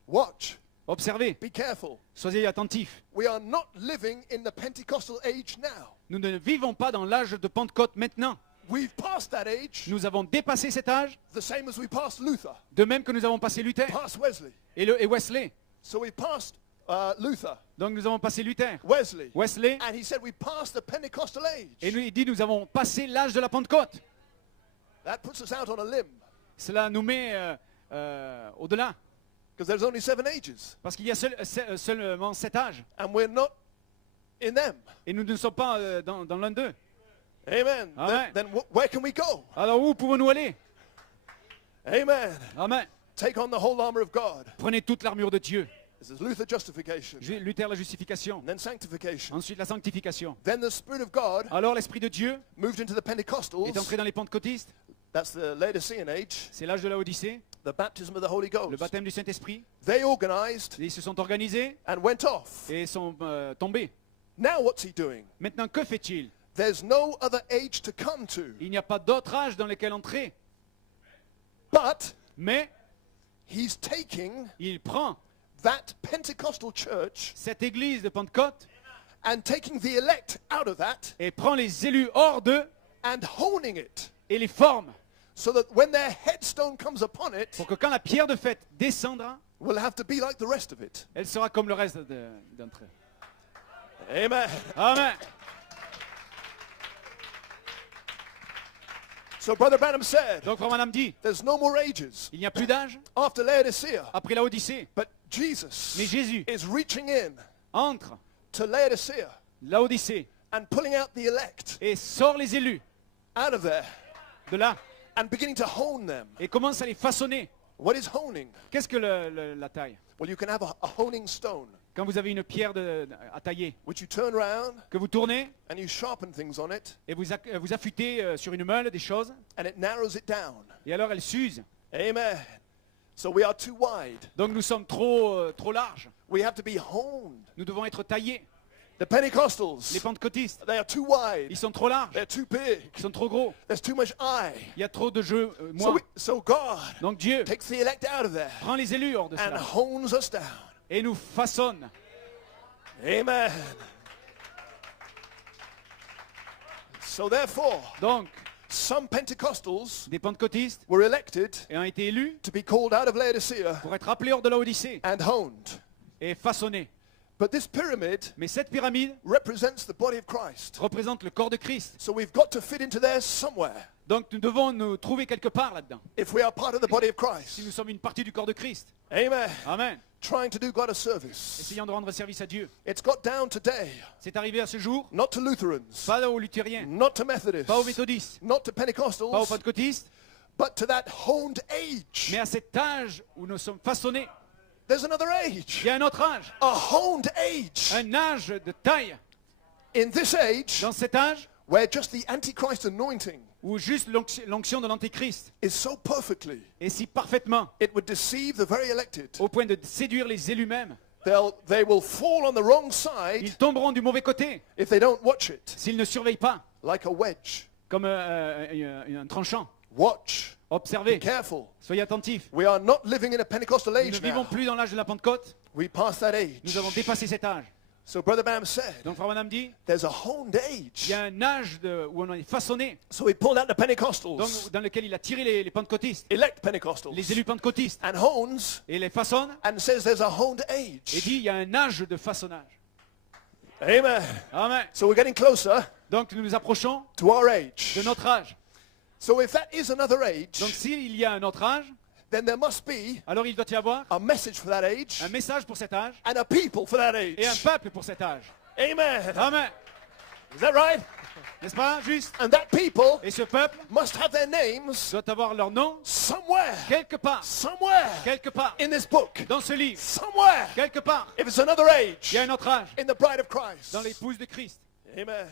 watch. Observez, Be careful. soyez attentifs. We are not living in the Pentecostal age now. Nous ne vivons pas dans l'âge de Pentecôte maintenant. We've passed that age, Nous avons dépassé cet âge, the same as we passed Luther, de même que nous avons passé Luther passed Wesley. et Wesley. So we passed Luther, Donc nous avons passé Luther, Wesley, Wesley, and he said we passed the Pentecostal et age. il dit nous avons passé l'âge de la Pentecôte. That puts us out on a limb Cela nous met au-delà, because there's only 7 ages, parce qu'il y a seulement 7 âges, and we're not in them. et nous ne sommes pas dans l'un d'eux. Amen. Amen. Then where can we go? Alors où pouvons-nous aller? Amen. Amen. Take on the whole armor of God. Prenez toute l'armure de Dieu. This is Luther justification, Luther, la justification. and then sanctification. Ensuite, la sanctification. Then the Spirit of God Alors, l'Esprit de Dieu moved into the est Pentecostals. entré dans les pentecôtistes. That's the Laodicean age, C'est l'âge de la Odyssée, the baptism of the Holy le Ghost. baptême du Saint-Esprit. They organized Ils se sont organisés and went off. et sont tombés. Now what's he doing? Maintenant, que fait-il? There's no other age to come to. Il n'y a pas d'autre âge dans lequel entrer. But Mais he's taking il prend that Pentecostal church cette église de Pentecôte and taking the elect out of that et prend les élus hors d'eux and honing it et les forme so that when their headstone comes upon it, pour que quand la pierre de fête descendra, will have to be like the rest of it. elle sera comme le reste d'entre eux. Amen. Amen. So Brother Branham said, Donc, Frère Branham dit, there's no more ages il n'y a plus d'âge after Laodicea. après la Odyssée. But Jesus Mais Jésus is reaching in entre to Laodicea la Odyssée and pulling out the elect et sort les élus out of there de là and beginning to hone them. et commence à les façonner. What is honing? Qu'est-ce que la taille? Well, you can have a honing stone, Quand vous avez une pierre à tailler, which you turn around que vous tournez and you sharpen things on it, et vous affûtez sur une meule des choses, and it narrows it down. et alors elle s'use. Amen. So we are too wide. Donc nous sommes trop larges. We have to be honed. Nous devons être taillés. The Pentecostals, Les pentecôtistes, they are too wide. ils sont trop larges, They're too big. ils sont trop gros. There's too much eye. Il y a trop de jeux, So, moi. so God Donc Dieu takes the elect out of there prend les élus hors de and cela hones us down. et nous façonne. Amen. So therefore, Donc, some Pentecostals des pentecôtistes were elected ont été élus to be called out of Laodicea pour être appelés hors de la Odyssée and honed. et façonnés. But this pyramid Mais cette pyramide represents the body of Christ. représente le corps de Christ. So we've got to fit into there somewhere Donc nous devons nous trouver quelque part là-dedans. if we are part of the body of Si Christ. nous sommes une partie du corps de Christ. Amen. Amen. Trying to do God a service. Essayons de rendre service à Dieu. It's got down today, C'est arrivé à ce jour, not to Lutherans, pas aux luthériens, not to Methodists, pas aux méthodistes, not to pas aux Pentecostals, pentecôtistes, but to that honed age. mais à cet âge où nous sommes façonnés. There's another Il age, y a un autre âge, a honed age. un âge de taille. In this age, Dans cet âge where just the Antichrist anointing où juste l'onction de l'Antéchrist is so perfectly, est si parfaitement it would deceive the very elected. au point de séduire les élus mêmes. They will fall on the wrong side Ils tomberont du mauvais côté if they don't watch it, s'ils ne surveillent pas, like a wedge. comme un tranchant. Watch. Be Observez, careful. soyez attentifs. We are not living in a Pentecostal Nous ne age vivons now. plus dans l'âge de la Pentecôte. We passed that Nous avons age. dépassé cet âge. So Brother Branham said, Donc Frère Branham dit, there's a honed il age. y a un âge où on est façonné, So he pulled out the donc, Pentecostals, dans lequel il a tiré les pentecôtistes, elect Pentecostals, les élus pentecôtistes, and hones, et les façonne, and says there's a honed et age. dit, il y a un âge de façonnage. Amen. Amen. So we're getting closer Donc nous nous approchons to our age. de notre âge. So if that is another age, Donc s'il y a un autre âge, then there must be alors il doit y avoir a message for that age un message pour cet âge and a people for that et un age. peuple pour cet âge. Amen. Amen. Is that right? N'est-ce pas juste? And that people Et ce peuple must have their names doit avoir leur nom somewhere, quelque part, in this book, dans ce livre, somewhere. quelque part. If it's another age, Il y a un autre âge in the bride of Christ. dans l'épouse de Christ. Amen.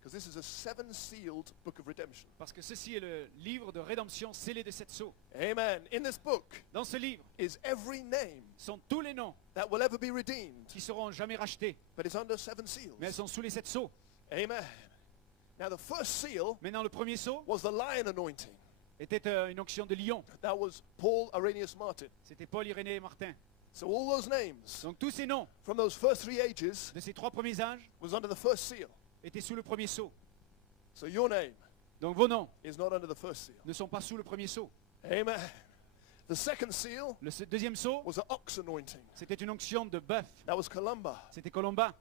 Because this is a seven-sealed book of redemption. Parce que ceci est le livre de rédemption scellé de 7 sceaux. Amen. In this book Dans ce livre is every name sont tous les noms that will ever be redeemed, qui seront jamais rachetés, but it's under seven seals. mais elles sont sous les 7 sceaux. Amen. Now the first seal Maintenant, le premier sceau was the lion anointing. était une onction de lion. That was Paul Arrhenius Martin. C'était Paul Irénée Martin. So all those names Donc tous ces noms from those first 3 ages de ces 3 premiers âges was under the first seal. étaient sous le premier sceau. So your name Donc vos noms is not under the first seal. ne sont pas sous le premier sceau. Amen. The second seal Le deuxième sceau, was an ox anointing. c'était une onction de bœuf. That was Columba. C'était Colomba.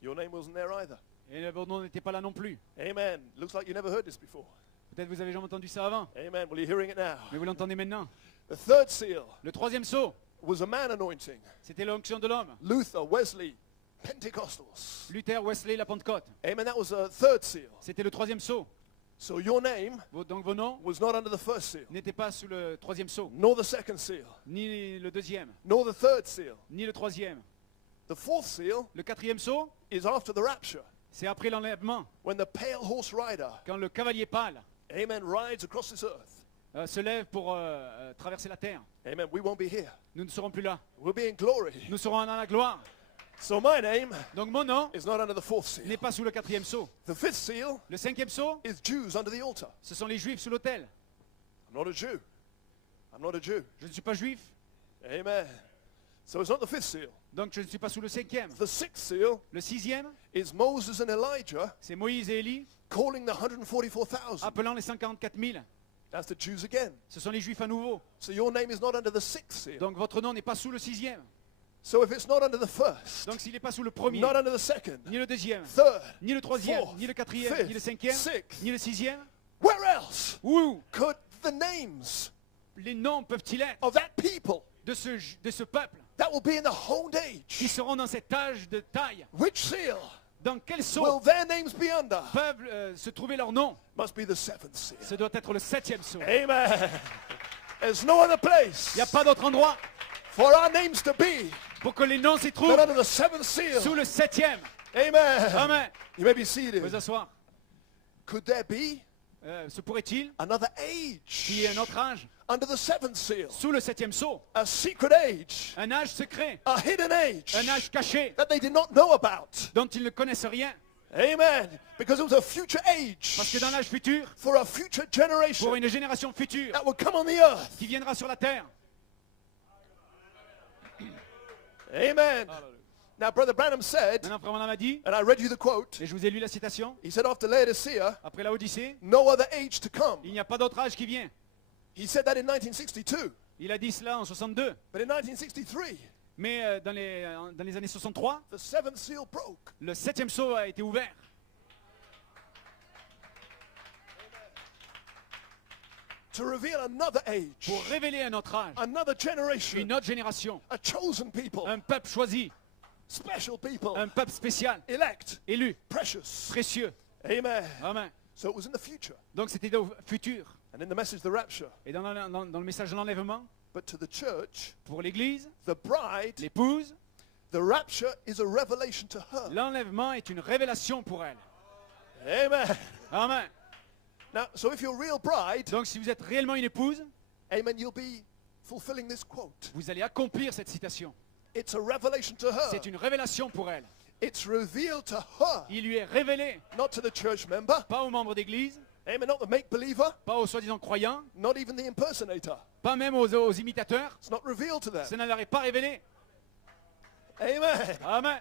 Your name wasn't there either. Et vos noms n'étaient pas là non plus. Amen. Looks like you never heard this before. Peut-être vous avez jamais entendu ça avant, Amen. Well, you're hearing it now. mais vous l'entendez maintenant. The third seal Le troisième sceau, was a man anointing. c'était l'onction de l'homme. Luther, Wesley, Pentecostals. Luther, Wesley, la Pentecôte. Amen. That was a third seal. C'était le troisième sceau. So your name Donc vos noms was not under the first seal, n'étaient pas sous le troisième sceau, nor the second seal, ni le deuxième, nor the third seal. ni le troisième. The fourth seal Le quatrième sceau, is after the rapture, c'est après l'enlèvement, when the pale horse rider, quand le cavalier pâle amen, rides across this earth. se lève pour traverser la terre. Amen. We won't be here. Nous ne serons plus là. We'll be in glory. Nous serons dans la gloire. So my name Donc mon nom is not under the fourth seal. n'est pas sous le quatrième sceau. The fifth seal Le cinquième sceau, is Jews under the altar. ce sont les juifs sous l'autel. I'm not a Jew. I'm not a Jew. Je ne suis pas juif, Amen. So it's not the fifth seal. donc je ne suis pas sous le cinquième. The sixth seal Le sixième, is Moses and Elijah c'est Moïse et Élie calling the 144,000. appelant les 144 000. That's the Jews again. Ce sont les juifs à nouveau. So your name is not under the sixth seal. Donc votre nom n'est pas sous le sixième. So if it's not under the first, Donc s'il n'est pas sous le premier, not under the second, ni le deuxième, third, ni le troisième, fourth, ni le quatrième, fifth, ni le cinquième, sixth, ni le sixième, where else où could the names les noms peuvent-ils être of that people de ce peuple that will be in the whole qui age, seront dans cet âge de taille? which seal Dans quel will sceau their names be under? peuvent se trouver leurs noms? Must be the seventh seal. Ce doit être le septième sceau. Amen. There's no other place Il n'y a pas d'autre endroit for our names to be pour que les noms s'y than trouvent under the seventh seal. sous le septième. Amen. Amen. You may be Vous seated. asseoir. Could there be Se pourrait-il another qu'il y ait age un autre âge under the seventh seal? sous le septième sceau? A secret age, Un âge secret, a hidden age un âge caché that they did not know about. dont ils ne connaissent rien. Amen. Because it was a future Parce que age dans l'âge futur, for a future generation pour une génération future that will come on the earth. qui viendra sur la terre. Amen. Now, Brother Branham said, Maintenant, Frère Branham a dit, and I read you the quote, et je vous ai lu la citation, he said after Laodicea, après la Odyssée, no other age to come. il n'y a pas d'autre âge qui vient. He said that in 1962. Il a dit cela en 62. But in 1963, Mais dans les années 63, the seventh seal broke. le septième sceau a été ouvert To reveal another age, pour révéler un autre âge, another generation, une autre génération, a chosen people, un peuple choisi, special people, un peuple spécial, elect, élu, precious. précieux. Amen. Amen. So it was in the future. Donc c'était au futur. And in the message, the rapture. Et dans le message de l'enlèvement, But to the church, pour l'Église, the bride, l'épouse, the rapture is a revelation to her. l'enlèvement est une révélation pour elle. Amen. Amen. Now, so if you're a real bride, Donc si vous êtes réellement une épouse, amen, you'll be fulfilling this quote. vous allez accomplir cette citation. It's a revelation to her. C'est une révélation pour elle. It's revealed to her, Il lui est révélé, not to the church member. pas aux membres d'église, Amen, not the make-believer, pas aux soi-disant croyants, not even the impersonator. pas même aux imitateurs. It's not revealed to them. Ça ne leur est pas révélé. Amen. Amen.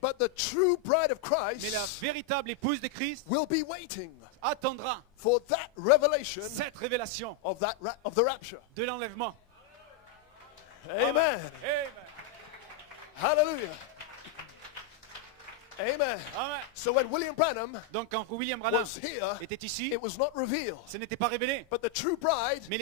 But the true bride of Mais la Christ véritable épouse de Christ will be waiting attendra for that revelation cette révélation of the rapture. de l'enlèvement. Amen. Amen. Hallelujah. Amen. Amen. So when William Branham Donc quand William Branham was here, était ici, it was not revealed. ce n'était pas révélé. But the true bride Mais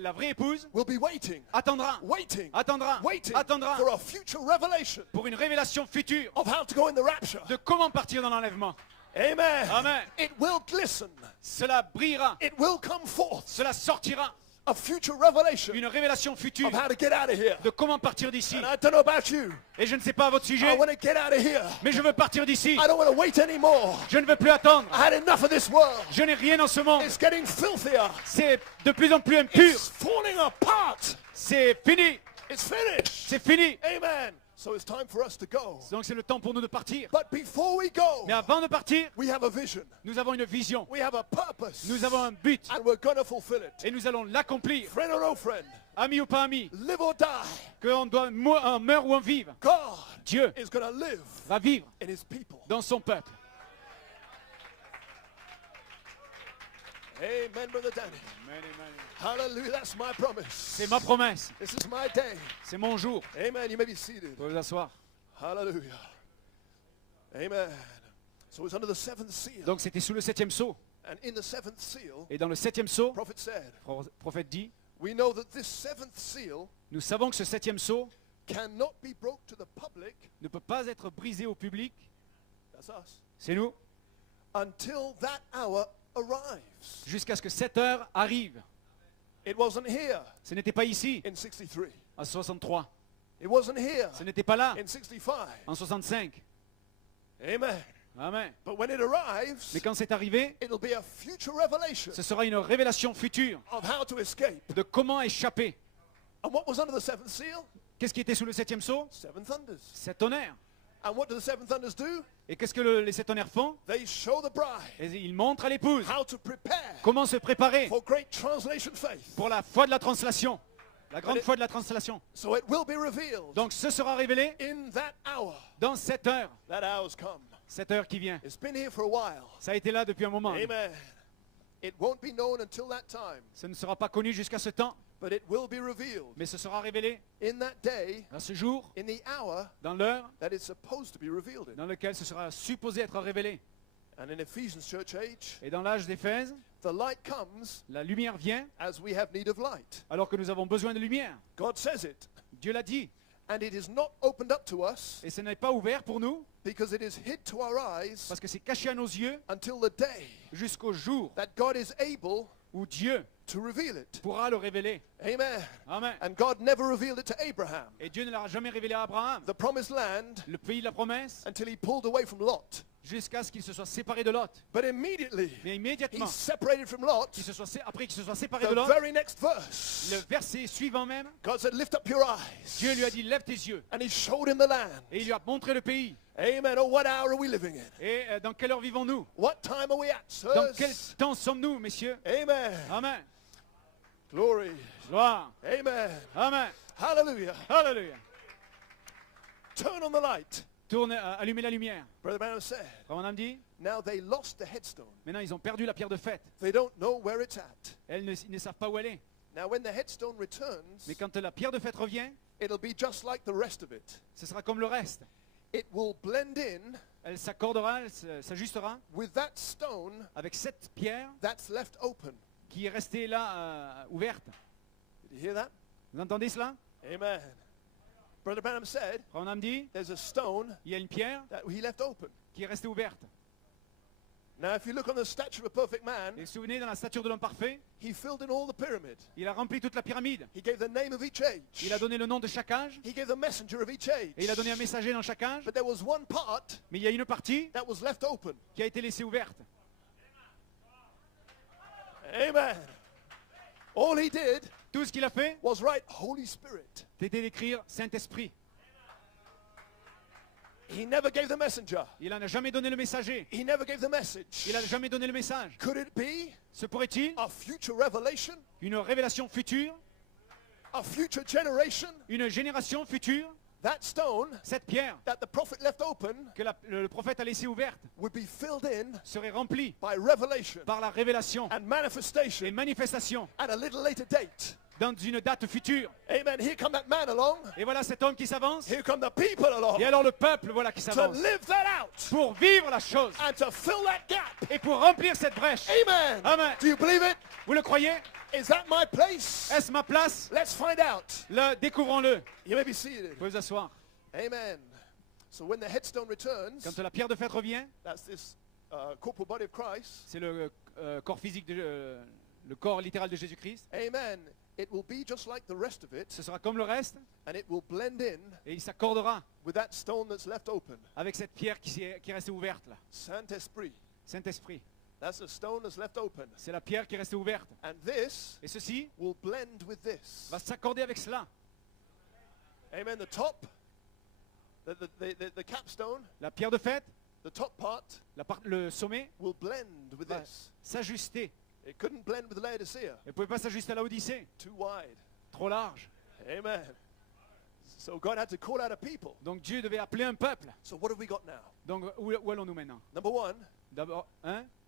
la vraie épouse will be waiting, attendra, waiting, attendra, waiting attendra for a future revelation pour une révélation future of how to go in the rapture. de comment partir dans l'enlèvement. Amen. Amen. It will glisten. Cela brillera, It will come forth. cela sortira, A future revelation une révélation future of how to get out of here. de comment partir d'ici. And I don't know about you. Et je ne sais pas à votre I sujet, want to get out of here. mais je veux partir d'ici. I don't want to wait anymore. Je ne veux plus attendre. I had enough of this world. Je n'ai rien dans ce monde. It's getting filthier. C'est de plus en plus impur. It's falling apart. C'est fini. It's finished. C'est fini. Amen. So it's time for us to go. Donc c'est le temps pour nous de partir. But before we go, Mais avant de partir, we have a vision. nous avons une vision. We have a purpose. Nous avons un but. And we're going to fulfill it. Et nous allons l'accomplir. Friend or no friend, ami ou pas ami, live or die, qu'on doit meure ou en vive, God Dieu is going to live va vivre in his people. dans son peuple. Amen, Brother Danny. Hallelujah, that's my promise. C'est ma promesse. This is my day. C'est mon jour. Amen, you may be seated. Vous pouvez vous asseoir. Hallelujah. Amen. So it's under the seventh seal. Donc c'était sous le 7e sceau. And in the seventh seal, Et dans le 7e sceau, prophet said, le prophète dit, we know that this seventh seal nous savons que ce 7e sceau cannot be broke to the public, ne peut pas être brisé au public. that's us, C'est nous. until that hour arrives. Jusqu'à ce que cette heure arrive. It wasn't here Ce n'était pas ici, in 63. en 63. It wasn't here Ce n'était pas là, in 65. en 65. Amen. Amen. But when it arrives, Mais quand c'est arrivé, it'll be a future revelation ce sera une révélation future of how to escape. de comment échapper. And what was under the seventh seal? Qu'est-ce qui était sous le 7e sceau? Seven thunders. 7 tonnerres. And what do the seven thunders do? Et qu'est-ce que les 7 tonnerres font? They show the bride Et ils montrent à l'épouse how to prepare comment se préparer for great translation faith. pour la foi de la translation. La grande foi de la translation. So it will be revealed Donc ce sera révélé in that hour. dans cette heure. That hour's come. Cette heure qui vient. It's been here for a while. Ça a été là depuis un moment. Amen. It won't be known until that time, Ce ne sera pas connu jusqu'à ce temps, but it will be revealed mais ce sera révélé in that day, dans ce jour, in the hour dans l'heure that it's supposed to be revealed in. dans lequel ce sera supposé être révélé. And in Ephesians church age, Et dans l'âge d'Éphèse, the light comes la lumière vient as we have need of light. alors que nous avons besoin de lumière. God says it. Dieu l'a dit. And it is not opened up to us Et ce n'est pas ouvert pour nous because it is hid to our eyes parce que c'est caché à nos yeux until the day jusqu'au jour that God is able où Dieu to reveal it. pourra le révéler. Amen. Amen. And God never revealed it to Abraham, Et Dieu ne l'a jamais révélé à Abraham, the promised land, le pays de la promesse, until he pulled away from Lot. jusqu'à ce qu'il se soit séparé de Lot. But immediately Mais he immédiatement, separated from Lot, après qu'il se soit séparé de the Lot, very next verse, le verset suivant même, God said, lift up your eyes. Dieu lui a dit lève tes yeux. And he showed him the land. Et il lui a montré le pays. Amen. Oh, what hour are we living in? Et dans quelle heure vivons-nous? What time are we at, Dans quel sirs? temps sommes-nous, messieurs? Amen. Amen. Glory. Gloire. Amen. Amen. Hallelujah. Alléluia. Turn on the light. Allumez la lumière. Brother Branham said, Comme on a dit, now they lost the headstone. maintenant ils ont perdu la pierre de fête. They don't know where it's at. Ils ne savent pas où elle est. Now when the headstone returns, Mais quand la pierre de fête revient, it'll be just like the rest of it. ce sera comme le reste. It will blend in Elle s'accordera, elle s'ajustera with that stone avec cette pierre that's left open. qui est restée là, ouverte. Did you hear that? Vous entendez cela? Amen. Brother Branham said, On a dit, there's a stone il y a une pierre that he left open. qui est restée ouverte. Now if you look on the statue of a perfect man, Et vous vous souvenez, dans la stature de l'homme parfait, he filled in all the pyramid. il a rempli toute la pyramide. He gave the name of each age. Il a donné le nom de chaque âge He gave the messenger of each age. et il a donné un messager dans chaque âge. But there was one part Mais il y a une partie that was left open. qui a été laissée ouverte. Amen. All he did Tout ce qu'il a fait, was write Holy Spirit. c'était d'écrire Saint-Esprit. He never gave the messenger. Il n'a jamais donné le messager. He never gave the message. Il n'a jamais donné le message. Could it be Se pourrait-il a future revelation? une révélation future, A future generation? une génération future, That stone cette pierre that the prophet left open que le prophète a laissée ouverte would be filled in serait remplie by revelation par la révélation and manifestation et manifestation at a little later date. dans une date future. Amen. Here come that man along. Et voilà cet homme qui s'avance. Here come the people along Et alors le peuple, voilà qui to s'avance. live that out Pour vivre la chose and to fill that gap. et pour remplir cette brèche. Amen. Amen. Do you believe it? Vous le croyez? Is that my place? Est-ce ma place? Let's find out. Découvrons-le. You may be seated. Vous pouvez vous asseoir. Amen. So when the headstone returns, Quand la pierre de fête revient, that's this corporal body of Christ. c'est le corps physique, le corps littéral de Jésus-Christ. Amen. It will be just like the rest of it, Ce sera comme le reste and it will blend in et il s'accordera with that stone that's left open. avec cette pierre qui est restée ouverte là. Saint-Esprit. Saint-Esprit, That's the stone that's left open. c'est la pierre qui est restée ouverte. And this Et ceci will blend with this. va s'accorder avec cela. Amen. The top, the capstone, La pierre de fête, the top part le sommet, will blend with va this. s'ajuster. It couldn't blend with Laodicea. Elle ne pouvait pas s'ajuster à la Odyssée. Too wide. trop large. Amen. So God had to call out a people. Donc Dieu devait appeler un peuple. So what have we got now? Donc où allons-nous maintenant? Number one, D'abord,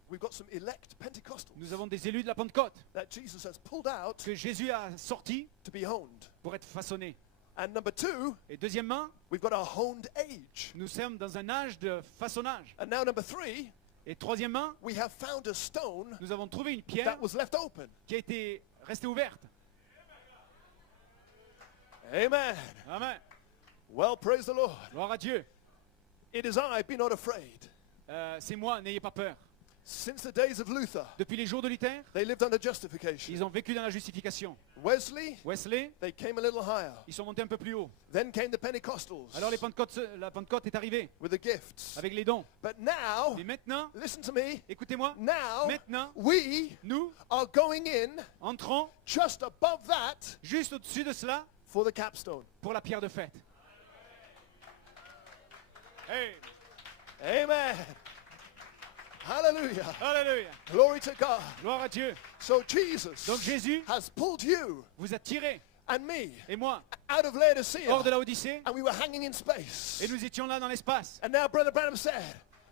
we've got some elect Pentecostals nous avons des élus de la Pentecôte that Jesus has pulled out que Jésus a sortis to be honed. pour être façonnés. And number two, Et deuxièmement, we've got a honed age. nous sommes dans un âge de façonnage. And now number three, Et troisièmement, we have found a stone nous avons trouvé une pierre that was left open. qui a été restée ouverte. Amen. Amen. Well, praise the Lord. Gloire à Dieu. It is I, be not afraid. C'est moi, n'ayez pas peur. Since the days of Luther, Depuis les jours de Luther, they lived under justification. ils ont vécu dans la justification. Wesley, Wesley, they came a little higher. ils sont montés un peu plus haut. Then came the Pentecostals Alors la Pentecôte est arrivée with the gifts. avec les dons. But now, Mais maintenant, listen to me, écoutez-moi, now maintenant, we nous are going in entrons just above that juste au-dessus de cela for the capstone. pour la pierre de fête. Hey, Amen. Hallelujah. alléluia. Glory to God. Gloire à Dieu. So Jesus Donc Jésus has pulled you vous a tirés and me et moi out of Laodicea, hors de la Odyssée and we were hanging in space. et nous étions là dans l'espace. And now Brother Branham said,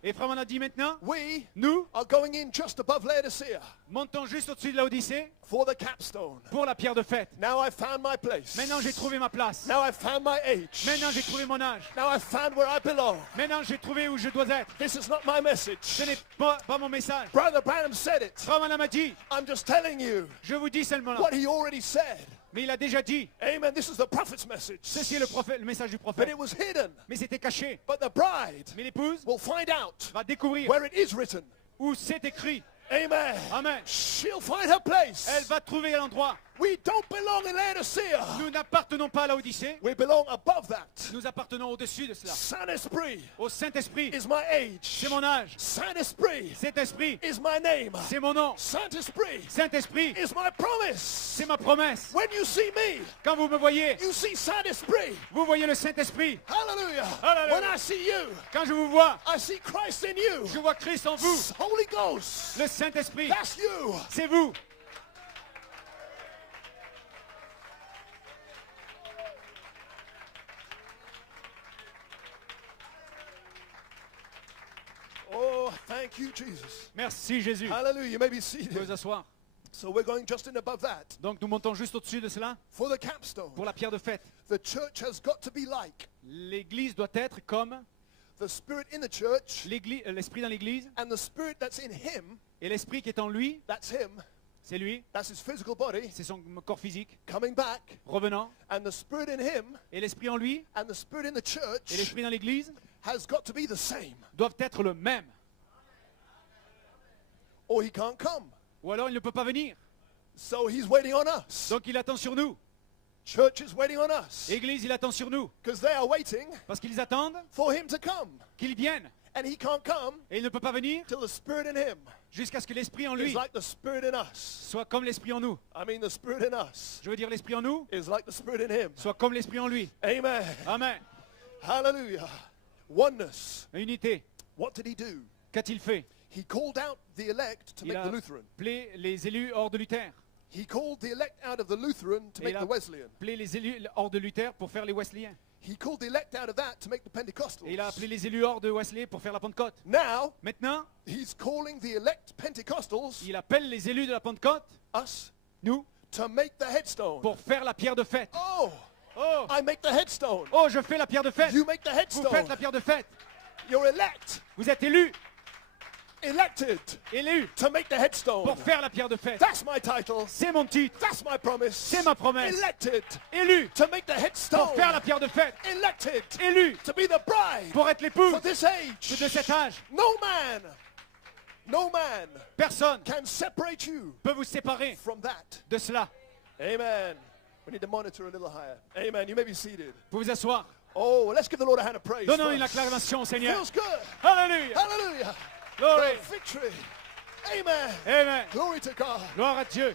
Et Frère a dit maintenant, we nous are going in just above Laodicea montons juste au-dessus de la Odyssée for the capstone. pour la pierre de fête. Now I found my place. Maintenant j'ai trouvé ma place. Now I found my age. Maintenant j'ai trouvé mon âge. Now I found where I belong. Maintenant j'ai trouvé où je dois être. This is not my message. Ce n'est pas mon message. Brother Branham said it. Frère Branham a dit, I'm just telling you je vous dis seulement là. what he already said. Mais il a déjà dit, Amen. This is the prophet's message. ceci est le message du But prophète. it was hidden. Mais c'était caché. But the bride Mais l'épouse will find out va découvrir where it is written. où c'est écrit. Amen. Amen. She'll find her place. Elle va trouver l'endroit. We don't belong in Laodicea. Nous n'appartenons pas à la Odyssée. We belong above that. Nous appartenons au-dessus de cela. Saint-Esprit Au Saint-Esprit, is my age. c'est mon âge. Saint-Esprit Saint-Esprit, is my name. c'est mon nom. Saint-Esprit Saint-Esprit, is my promise. c'est ma promesse. When you see me, Quand vous me voyez, you see Saint-Esprit. vous voyez le Saint-Esprit. Hallelujah. Hallelujah. When I see you, Quand je vous vois, I see Christ in you. je vois Christ en vous. Holy Ghost, Le Saint-Esprit, that's you. c'est vous. Oh, thank you, Jesus. Merci Jésus. Hallelujah. You may be Vous pouvez vous seated. asseoir. So we're going just in above that Donc nous montons juste au-dessus de cela for the capstone. pour la pierre de fête. The church has got to be like L'église doit être comme the Spirit in the church l'esprit dans l'église and the Spirit that's in him. et l'esprit qui est en lui, That's him. c'est lui, That's his physical body c'est son corps physique, coming back. revenant, And the Spirit in him et l'esprit en lui and the Spirit in the et church l'esprit dans l'église has got to be the same. doivent être le même. Or he can't come. Ou alors il ne peut pas venir. So he's waiting on us. Donc il attend sur nous. Church is waiting on us. Église, il attend sur nous. Because they are waiting Parce qu'ils attendent for him to come. qu'il vienne. And he can't come Et il ne peut pas venir till the Spirit in him jusqu'à ce que l'esprit en is lui like the Spirit in us. soit comme l'esprit en nous. I mean, the Spirit in us Je veux dire l'esprit en nous is like the Spirit in him. soit comme l'esprit en lui. Amen. Amen. Hallelujah. Oneness. Unité. What did he do? Qu'a-t-il fait? He called out the elect to Il make a the Lutheran. appelé les élus hors de Luther. He called the elect out of the Lutheran to Et make il a the Wesleyan. appelé les élus hors de Luther pour faire les Wesleyens. He called the elect out of that to make the Pentecostals. Et il a appelé les élus hors de Wesley pour faire la Pentecôte. Now, Maintenant, he's calling the elect Pentecostals, il appelle les élus de la Pentecôte, us, nous, to make the headstone. pour faire la pierre de fête. Oh, Oh, I make the headstone. oh, je fais la pierre de fête. You make the Vous faites headstone. la pierre de fête. You're elect, Vous êtes élus, elected élus to make the headstone. pour faire la pierre de fête. That's my title. C'est mon titre. That's my promise. C'est ma promesse. Elected Élu to make the pour headstone. faire la pierre de fête. Elected Élu to be the bride pour être l'épouse for this age. de cet âge. No man Personne can separate you peut vous séparer from that. de cela. Amen. We need to monitor a little higher. Amen. You may be seated. Vous pouvez vous asseoir. Oh, let's give the Lord a hand of praise. Donnons une first. acclamation au Seigneur. Feels good. Alléluia. Hallelujah. Glory. The victory. Amen. Amen. Glory to God. Gloire à Dieu.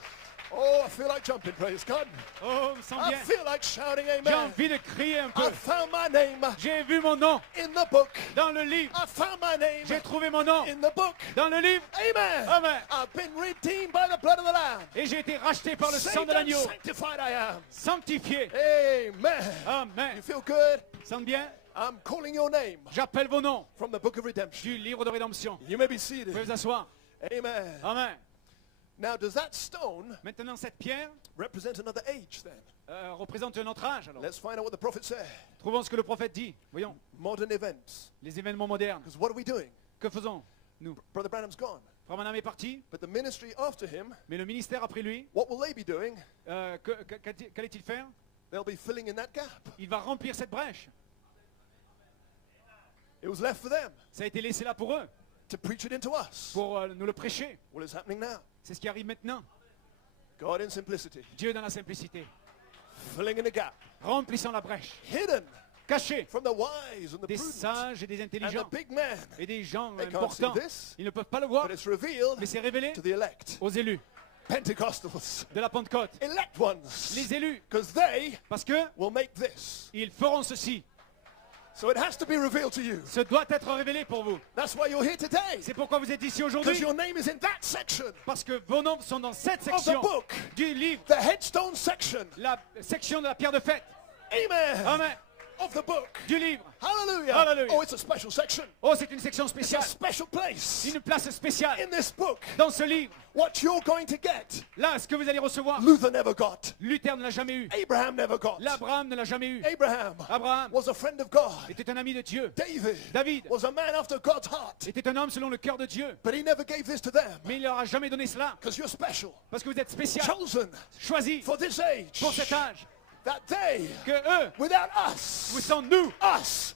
Oh, I feel like jumping, praise God. Oh, on me sent I bien. feel like shouting J'ai amen. envie de crier un I peu. found my name J'ai vu mon nom in the book. dans le livre. I found my name J'ai trouvé mon nom in the book. dans le livre. Amen. Amen. I've been redeemed by the blood of the Lamb. Et j'ai été racheté par le sang Saved de and l'agneau. sanctified I am. Sanctifié. Amen. Amen. You feel good? Sent bien? I'm calling your name J'appelle vos noms from the book of redemption. du livre de rédemption. You may be Vous seated. pouvez vous asseoir. Amen. Amen. Now, does that stone Maintenant, cette pierre represent another age then? représente un autre âge. Alors, Let's find out what the prophet said. trouvons ce que le prophète dit. Voyons, Modern events. les événements modernes. Because what are we doing? Que faisons nous? Brother Branham's gone. Frère Branham est parti, But the ministry after him, mais le ministère après lui, what will they be doing? qu'allait-il faire? They'll be filling in that gap. Il va remplir cette brèche. It was left for them Ça a été laissé là pour eux, to preach it into us. pour nous le prêcher. What is happening now? C'est ce qui arrive maintenant. God in simplicity, Dieu dans la simplicité, filling in the gap, remplissant la brèche, hidden caché from the wise and the des prudent sages et des and the intelligents big men. et des gens They can't see importants. this, Ils ne peuvent pas le voir, but it's revealed mais c'est révélé to the elect, aux élus Pentecostals, de la Pentecôte. elect ones, Les élus, because they parce que will make this. ils feront ceci. So it has to be revealed to you. Ce doit être révélé pour vous. That's why you're here today, C'est pourquoi vous êtes ici because aujourd'hui. your name is in that section Parce que vos noms sont dans cette of the section book, du livre, the headstone section. la section de la pierre de fête. Amen. Amen. Of the book. Du livre. Hallelujah. Hallelujah. Oh, it's a special section. Oh, c'est une section It's a spéciale. special place Une place spéciale in this book. dans ce livre. What you're going to get, Là, ce que vous allez recevoir, Luther never got. Luther ne l'a jamais eu. Abraham never got. L'Abraham ne l'a jamais eu. Abraham was a friend of God. Était un ami de Dieu. David was a man after God's heart. Était un homme selon le cœur de Dieu. But he never gave this to them. Mais il ne leur a jamais donné cela. Because you're special. Parce que vous êtes spécial. Chosen Choisi for this age. pour cet âge. That they, Que eux, without us, vous sans nous,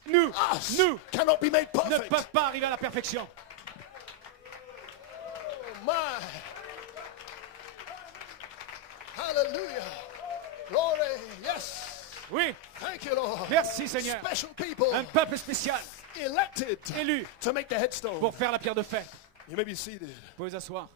nous, cannot be made ne perfect. peuvent pas arriver à la perfection. Oh my. Hallelujah. Glory. Yes. Oui, Thank you, Lord. merci Seigneur. Special people Un peuple spécial, elected élu to make the headstone. pour faire la pierre de fête. You may be seated. Vous pouvez vous asseoir.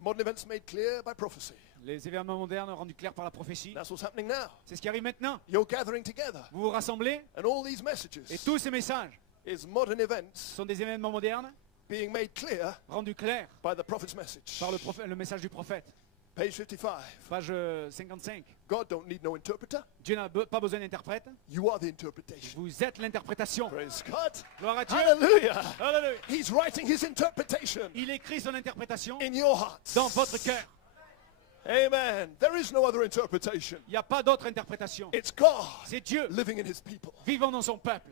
Modern events made clear by prophecy. Les événements modernes rendus clairs par la prophétie. That's what's happening now. C'est ce qui arrive maintenant. You're gathering together. Vous vous rassemblez And all these et messages tous ces messages is modern events sont des événements modernes being made clear rendus clairs by the prophet's message. par le message du prophète. Page 55. Page 55. God don't need no interpreter. Dieu n'a pas besoin d'interprète. You are the interpretation. Vous êtes l'interprétation. Praise God. Gloire à Dieu. Hallelujah. Hallelujah. He's writing his interpretation Il écrit son interprétation in your hearts. dans votre cœur. Amen. There is no other interpretation. Il n'y a pas d'autre interprétation. It's God C'est Dieu living in his people. vivant dans son peuple.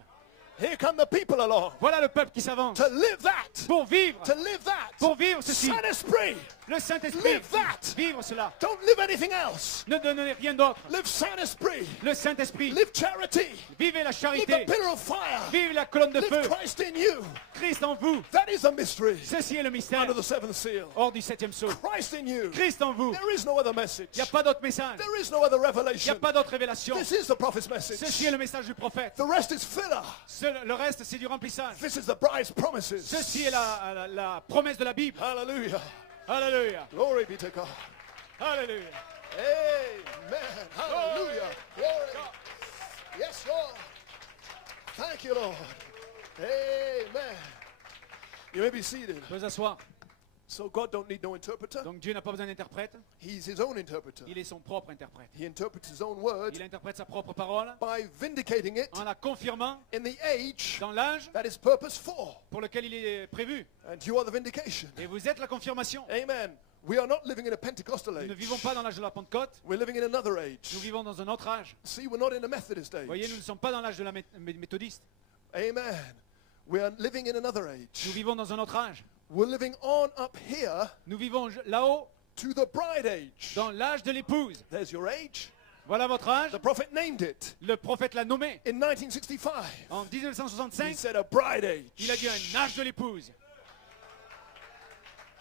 Here come the people along Voilà le peuple qui s'avance. to live that. Pour vivre. To live that. Pour vivre ceci. Saint-Esprit. Le Saint-Esprit. Live that. Vivre cela. Don't live anything else. Ne donnez rien d'autre. Live Saint-Esprit. Le Saint-Esprit. Live charity. Vivez la Live the charité. pillar of fire. Vive la colonne de Live feu. Christ in you. Christ en vous. That is a mystery Ceci est le mystère under the seventh seal. hors du septième sceau. Christ in you. Christ en vous. There is no other message. Il n'y a pas d'autre message. There is no other Il n'y a revelation. pas d'autre révélation. This is the prophet's message. Ceci est le message du prophète. The rest is filler. Le reste, c'est du remplissage. This is the bride's promises. Ceci est la promesse de la Bible. Hallelujah. Alléluia. Glory be to God. Alléluia. Amen. Hallelujah. Glory. Yes, Lord. Thank you, Lord. Amen. You may be seated. Vous pouvez vous asseoir. So God don't need no interpreter. Donc Dieu n'a pas besoin d'interprète. He's his own interpreter. Il est son propre interprète. He interprets his own word Il interprète sa propre parole by vindicating it en la confirmant in the age dans l'âge that is purposed for. pour lequel il est prévu. And you are the vindication. Et vous êtes la confirmation. Amen. We are not living in a Pentecostal Nous ne age. vivons pas dans l'âge de la Pentecôte. We're living in another age. Nous vivons dans un autre âge. See, we're not in a Methodist Vous voyez, nous age. ne sommes pas dans l'âge de la méthodiste. Amen. We are living in another Nous age. vivons dans un autre âge. We're living on up here Nous vivons là-haut to the bride age. dans l'âge de l'épouse. There's your age. Voilà votre âge. The prophet named it Le prophète l'a nommé. in 1965. En He 1965, said a bride il a dit age. un âge de l'épouse.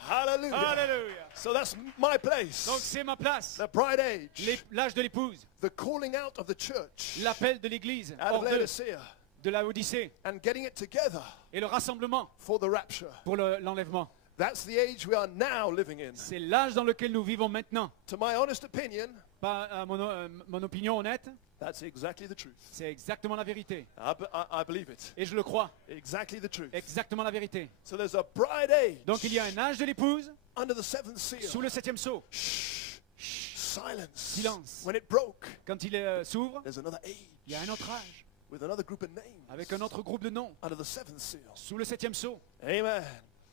Hallelujah. Alléluia. So that's my place. Donc c'est ma place. The bride age. L'âge de l'épouse. The calling out of the church L'appel de l'église out of hors Laodicea de la Odyssée. and getting it together Et le rassemblement for the rapture. pour l'enlèvement. That's the age we are now living in. C'est l'âge dans lequel nous vivons maintenant. To my honest opinion, Pas mon opinion honnête, that's exactly the truth. c'est exactement la vérité. I believe it. Et je le crois. Exactly the truth. Exactement la vérité. So there's a bride age Donc il y a un âge de l'épouse under the seventh seal. sous le 7e sceau. Shh. Silence. Silence. When it broke, Quand il s'ouvre, there's another il y a age un autre âge with another group of names avec un autre groupe de noms under the seventh seal. sous le 7e sceau. Amen.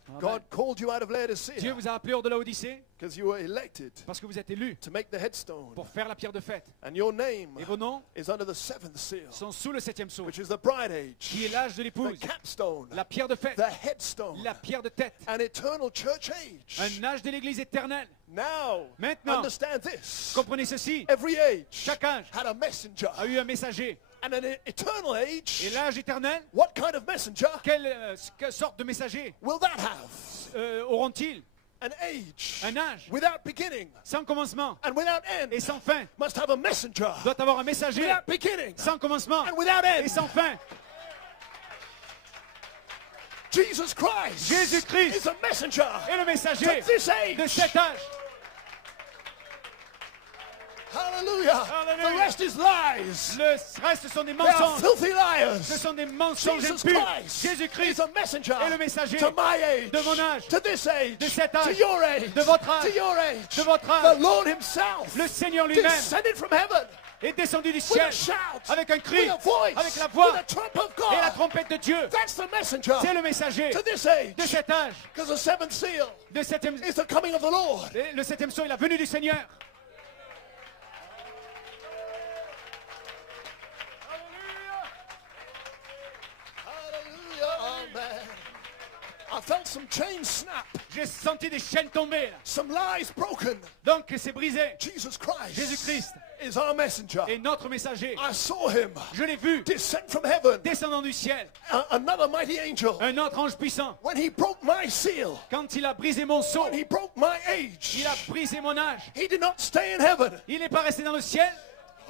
Amen. God called you out of Dieu Laodicea vous a appelé hors de la Odyssée because you were elected parce que vous êtes élus to make the headstone. pour faire la pierre de fête. And your name Et vos noms is under the seventh seal, sont sous le 7e sceau, which is the bride qui est age, l'âge de the l'épouse, capstone, la pierre de fête, the headstone, la pierre de tête, an eternal church age. un âge de l'Église éternelle. Now, Maintenant, understand this. comprenez ceci, Every age chaque âge had a messenger. a eu un messager. And an eternal Et age, l'âge éternel, what kind of messenger quelle sorte de messager will that have? auront-ils? An age Un âge without beginning sans commencement and without end et sans fin must have a messenger doit avoir un messager without beginning sans commencement and without et end. sans fin. Jesus Christ Jésus-Christ is a messenger est le to messager this de age. cet âge. Hallelujah. Hallelujah. The rest is lies. Le reste sont des They are mensonges. filthy Ce liars. sont des mensonges Jesus impurs. Christ is Jésus-Christ a messenger est le messager to my age, de mon âge, to this age, de cet âge, to your age, de votre âge, to your age. de votre âge. The Lord himself Le Seigneur lui-même descended from heaven est descendu du with ciel a shout, avec un cri, with a voice, avec la voix with a trump of et la God. trompette de Dieu. That's the messenger C'est le messager to this age. de cet âge, Because the seventh seal de septième, is the coming of the Lord. et le 7e sceau est la venue du Seigneur. Hallelujah. Amen. I felt some chains snap, J'ai senti des chaînes tomber là. some lies broken. Donc c'est brisé. Jesus Christ Jésus-Christ is our messenger. est notre messager. I saw him Je l'ai vu descend from heaven, descendant du ciel, another mighty angel. un autre ange puissant. When he broke my seal, Quand il a brisé mon sceau, when he broke my age, il a brisé mon âge. he did not stay in heaven. Il n'est pas resté dans le ciel.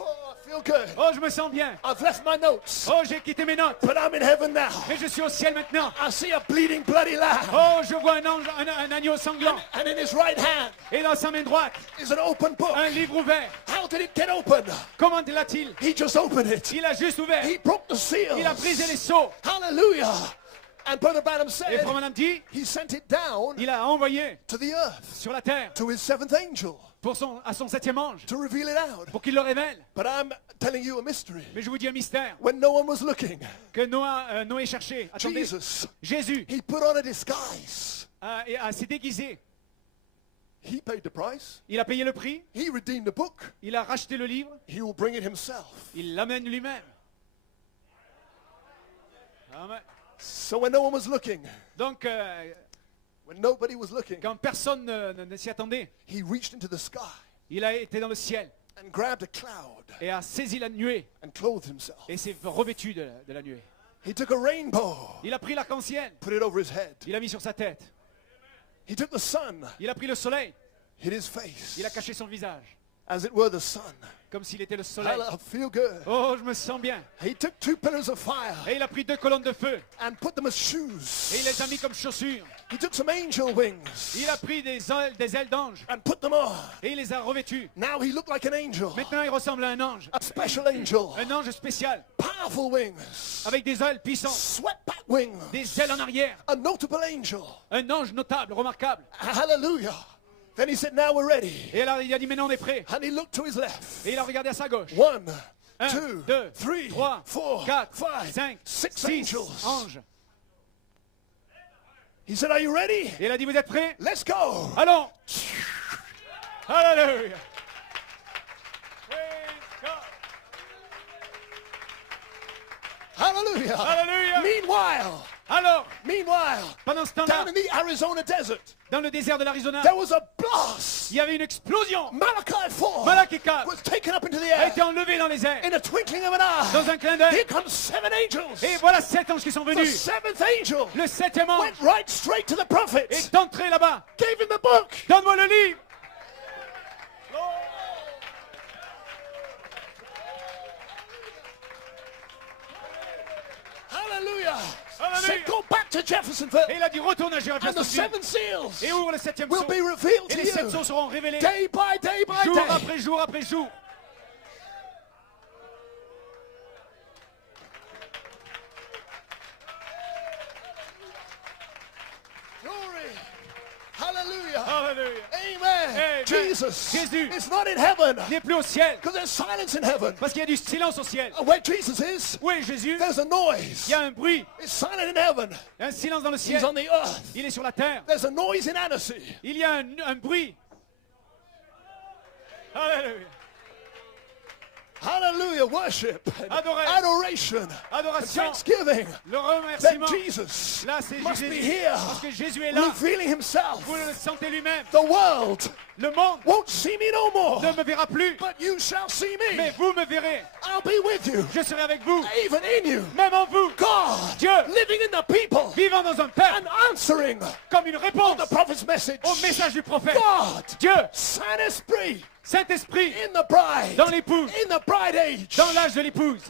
Oh, I feel good. Oh, je me sens bien. I've left my notes, Oh, j'ai quitté mes notes. but I'm in heaven now. Mais je suis au ciel maintenant. I see a bleeding bloody lamb, Oh, je vois un ange, un agneau sanglant. and in his right hand Et dans sa main droite, is an open book. un livre ouvert. How did it get open? Comment l'a-t-il? He just opened it. Il a juste ouvert. He broke the seal. Il a brisé les sceaux. Hallelujah. And Brother Branham Et said Frère Branham dit, he sent it down il a envoyé to the earth, sur la terre to his seventh angel, à son 7e ange to reveal it out. pour qu'il le révèle. But I'm telling you a mystery. Mais je vous dis un mystère When no one was looking, que Noé cherchait. Attendez, Jesus, Jésus he put on a disguise. s'est déguisé. He paid the price. Il a payé le prix. He redeemed the book. Il a racheté le livre. He will bring it himself. Il l'amène lui-même. Amen. So when no one was looking, Donc, when nobody was looking, quand personne ne s'y attendait, he reached into the sky il a été dans le ciel and grabbed a cloud et a saisi la nuée and clothed himself. et s'est revêtu de la nuée. He took a rainbow, Il a pris l'arc-en-ciel, put it over his head. il l'a mis sur sa tête. He took the sun, Il a pris le soleil, hid his face, il a caché son visage, as it were the sun. comme s'il était le soleil. I feel good. Oh, je me sens bien. He took 2 pillars of fire Et il a pris 2 colonnes de feu and put them as shoes. et il les a mis comme chaussures. He took some angel wings Il a pris des ailes d'ange and put them on. et il les a revêtues. Now he looked like an angel, Maintenant, il ressemble à un ange, a special angel, un ange spécial, powerful wings, avec des ailes puissantes, sweatback wings, des ailes en arrière, a notable angel. un ange notable, remarquable. Hallelujah. Then he said, now we're ready. Et alors, il a dit, maintenant, on est prêt. And he looked to his left. Et il a regardé à sa gauche. 1, 1, 2, 2, 3, 3, 4, 4, 5, 5, 6 6 angels. anges. He said, are you ready? Et il a dit, vous êtes prêts? Let's go. Allons! Alléluia! Praise God. Hallelujah. Hallelujah. Meanwhile, Alors, pendant ce temps-là, down in the Arizona desert, dans le désert de l'Arizona, there was a blast. il y avait une explosion. Malachi 4 Malachi 4 was taken up into the a air été enlevé dans les airs. in a twinkling of an eye. Dans un clin d'œil. Here comes 7 angels. Et voilà 7 anges qui sont The venus. 7th angel Le 7e ange went right straight to the prophet, est entré là-bas. gave him the book. Donne-moi le livre. Hallelujah. Hallelujah. Said, go back to Jeffersonville. Et il a dit retourne à And the Jeffersonville. seven seals Et ouvre le septième will sceau. be revealed Et to les sept you. sceaux seront révélés Day by day by jour day. après jour après jour. Glory. Hallelujah. Alléluia. Amen. Amen. Jesus Jésus. is not in heaven Il n'est plus au ciel because there's silence in heaven. parce qu'il y a du silence au ciel. And where Jesus is, Où est Jésus? there's a noise. Il y a un bruit, It's silent in heaven. un silence dans le He's ciel. on the earth. Il est sur la terre. There's a noise in Annecy. Il y a un bruit. Alléluia. Hallelujah. Worship. And Adoration. adoration. And Adoration. thanksgiving. Le That remerciement. Jesus Là, c'est must be Jésus. here. Parce que Jésus est là. Revealing himself. Vous le sentez lui-même. The world Le monde won't see me no more. ne me verra plus. But you shall see me. Mais vous me verrez. I'll be with you. Je serai avec vous. Even in you. Même en vous. God Dieu. living in the people Vivant dans un peuple. and answering Comme une réponse the prophet's message. au message du prophète. God, Dieu. Saint-Esprit Saint-Esprit. in the bride. Dans l'épouse. In the bride age. Dans l'âge de l'épouse.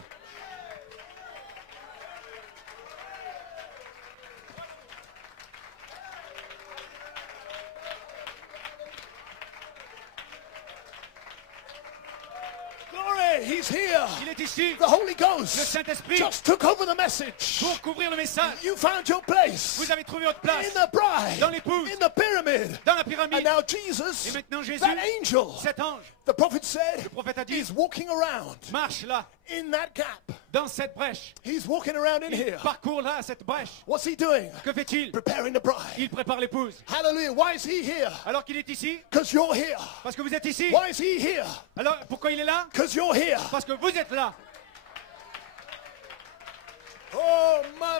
Glory, he's here. Il est ici. The Holy Le Ghost Saint-Esprit. just took over the message. Pour couvrir le message. You found your place Vous avez trouvé votre place. in the bride, Dans l'épouse. in the pyramid. Dans la And pyramide. now Jesus, Et maintenant Jésus. that angel, Cet ange. the prophet said, Le prophète a dit. is walking around Marche là. in that gap. Dans cette brèche. He's walking around in Il here. parcourt là cette brèche. What's he doing? Que fait-il? Preparing the bride. Il prépare l'épouse. Hallelujah. Why is he here? Alors qu'il est ici. Because you're here. Parce que vous êtes ici. Why is he here? Alors pourquoi il est là? Because you're here. Parce que vous êtes là. Oh, my.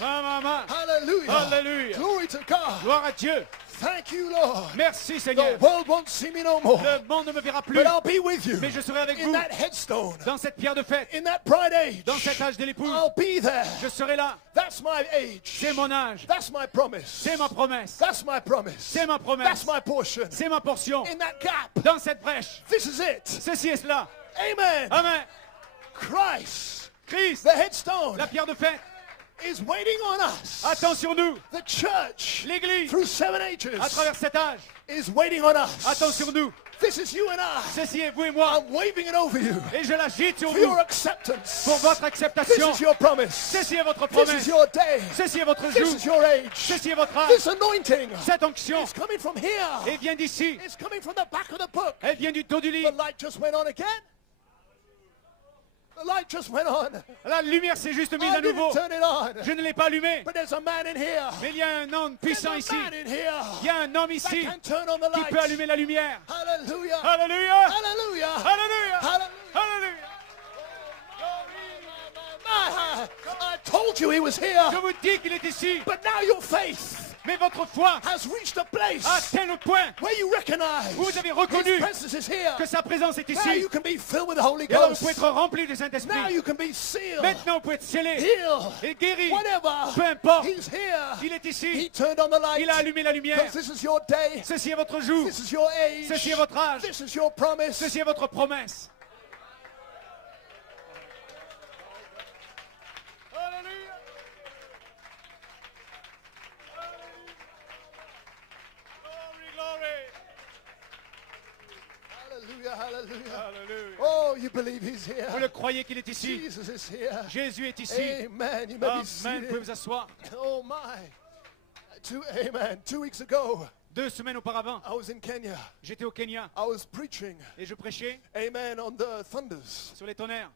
Maman. Hallelujah. Hallelujah. Glory to God. Gloire à Dieu. Thank you, Lord. Merci The Seigneur. world won't see me no more. Le monde ne me verra plus. But I'll be with you Mais je serai avec in vous. that headstone, Dans cette pierre de fête. in that bride age. Dans cet âge de l'épouse. I'll be there. Je serai là. That's my age. C'est mon âge. That's my promise. C'est ma promesse. That's my promise. C'est ma That's promesse. my portion. C'est ma portion. In that gap. Dans cette brèche. This is it. Ceci est cela. Amen. Amen. Christ, Christ, the headstone, la pierre de fête, is waiting on us. attend sur nous. The church, L'Église, through 7 ages, à travers cet âge, is waiting on us. attend sur nous. This is you and I. Ceci est vous et moi. I'm waving it over you Et je l'agite sur for your vous acceptance. pour votre This acceptation. is your promise. Ceci est votre This is promesse. your day. Ceci est votre This jour. is your age. Ceci est votre âge. This anointing Cette onction, is coming from here. elle vient d'ici. It's coming from the back of the book. Elle vient du dos du The lit. light just went on again. The light just went on. La lumière s'est juste mise I à nouveau. didn't turn it on. Je ne l'ai pas allumée. But there's a man in here. Mais il y a un homme There's puissant a ici. man in here Il y a un homme that ici can turn on the qui light. peut allumer la lumière. Hallelujah. Alléluia. Hallelujah. Alléluia. Hallelujah. Alléluia. I told you he was here. Je vous dis qu'il est ici. But now your faith Mais votre foi has reached a place a tel point where you recognize vous avez reconnu his presence is here. que sa présence est Now ici. you can be filled with the Holy Et alors vous Ghost. pouvez être rempli du Now Saint-Esprit. you can be sealed, Maintenant vous pouvez être scellé healed, et guéri. whatever. Peu importe. He's here. Il est He ici. turned on the Il a light. allumé la lumière. Because this is your day. Ceci est votre jour. This is your age. Ceci est votre âge. This is your promise. Ceci est votre promesse. Alléluia. Hallelujah, hallelujah. Alléluia. Oh, you believe he's here. Vous le croyez qu'il est ici? Jesus is here. Jésus est ici. Amen. You may be Amen. Vous pouvez seated. vous asseoir. Oh my. Amen. 2 weeks ago, 2 semaines auparavant, I was in Kenya. j'étais au Kenya I was preaching, et je prêchais amen, on the thunders. sur les tonnerres.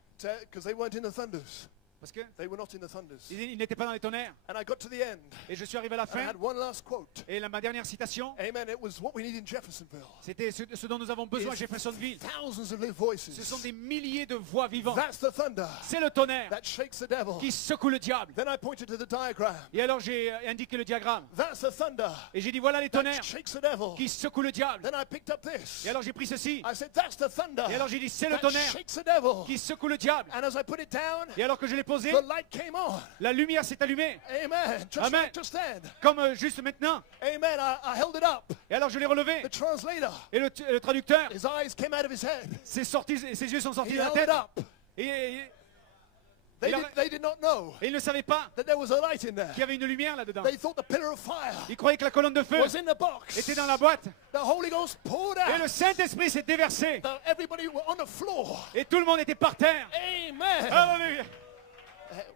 Because they weren't in the thunders. Parce que They were not in the thunders. ils n'étaient pas dans les tonnerres. And I got to the end. Et je suis arrivé à la And I fin. had one last quote. Et ma dernière citation, Amen. It was what we need in Jeffersonville. c'était ce dont nous avons besoin à Jeffersonville. Thousands of live Ce sont voices. des milliers de voix vivantes. That's the thunder C'est le tonnerre that shakes the devil. qui secoue le diable. Then I pointed to the diagram. Et alors j'ai indiqué le diagramme. That's the thunder Et j'ai dit voilà les that tonnerres shakes the devil. qui secouent le diable. Then I picked up this. Et alors j'ai pris ceci. I said, that's the thunder Et alors j'ai dit c'est le that tonnerre shakes the devil. qui secoue le diable. And as I put it down, Et alors que je l'ai posé, the light came on. la lumière s'est allumée. Amen. Just Amen. like just then. Comme juste maintenant. Amen. I held it up. Et alors je l'ai relevé. The translator, Et le traducteur, his eyes came out of his head. ses yeux sont sortis He de la held tête. it up. Et They did not know Et ils ne savaient pas that there was a light in there. qu'il y avait une lumière là-dedans. They thought the pillar of fire Ils croyaient que la colonne de feu was in the box. était dans la boîte. The Holy Ghost poured Et le out. Saint-Esprit s'est déversé. Everybody were on the floor. Et tout le monde était par terre. Amen. Alléluia.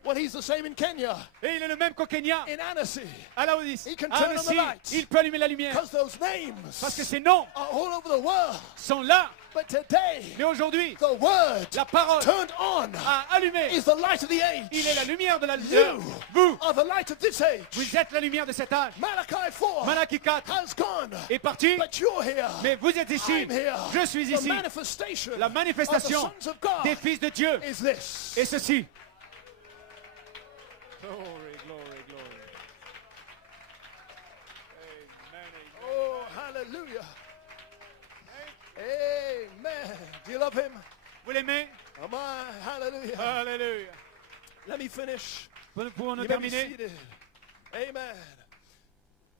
Well, he's the same in Kenya, Et il est le même qu'au Kenya, in Annecy, à la Odyssée. He can Ah, turn mais on the si, lights. il peut allumer la lumière. because those names Parce que ces noms are all over the world. sont là. But today, Mais aujourd'hui, the word la parole turned on a allumé. is the light of the age. Il est la lumière de la You lumière. Vous, are the light of this age. vous êtes la lumière de cet âge. Malachi 4 Malachie 4 has gone, est parti, but you're here. mais vous êtes ici. I'm here. Je suis The ici. manifestation La of the manifestation sons of God des fils de Dieu is this. est ceci. Glory, glory, glory. Oh, hallelujah. Amen. Do you love him? Vous l'aimez? Am I? Hallelujah. Alléluia. Let me finish. Pouvons-nous You may be terminer? seated. Amen.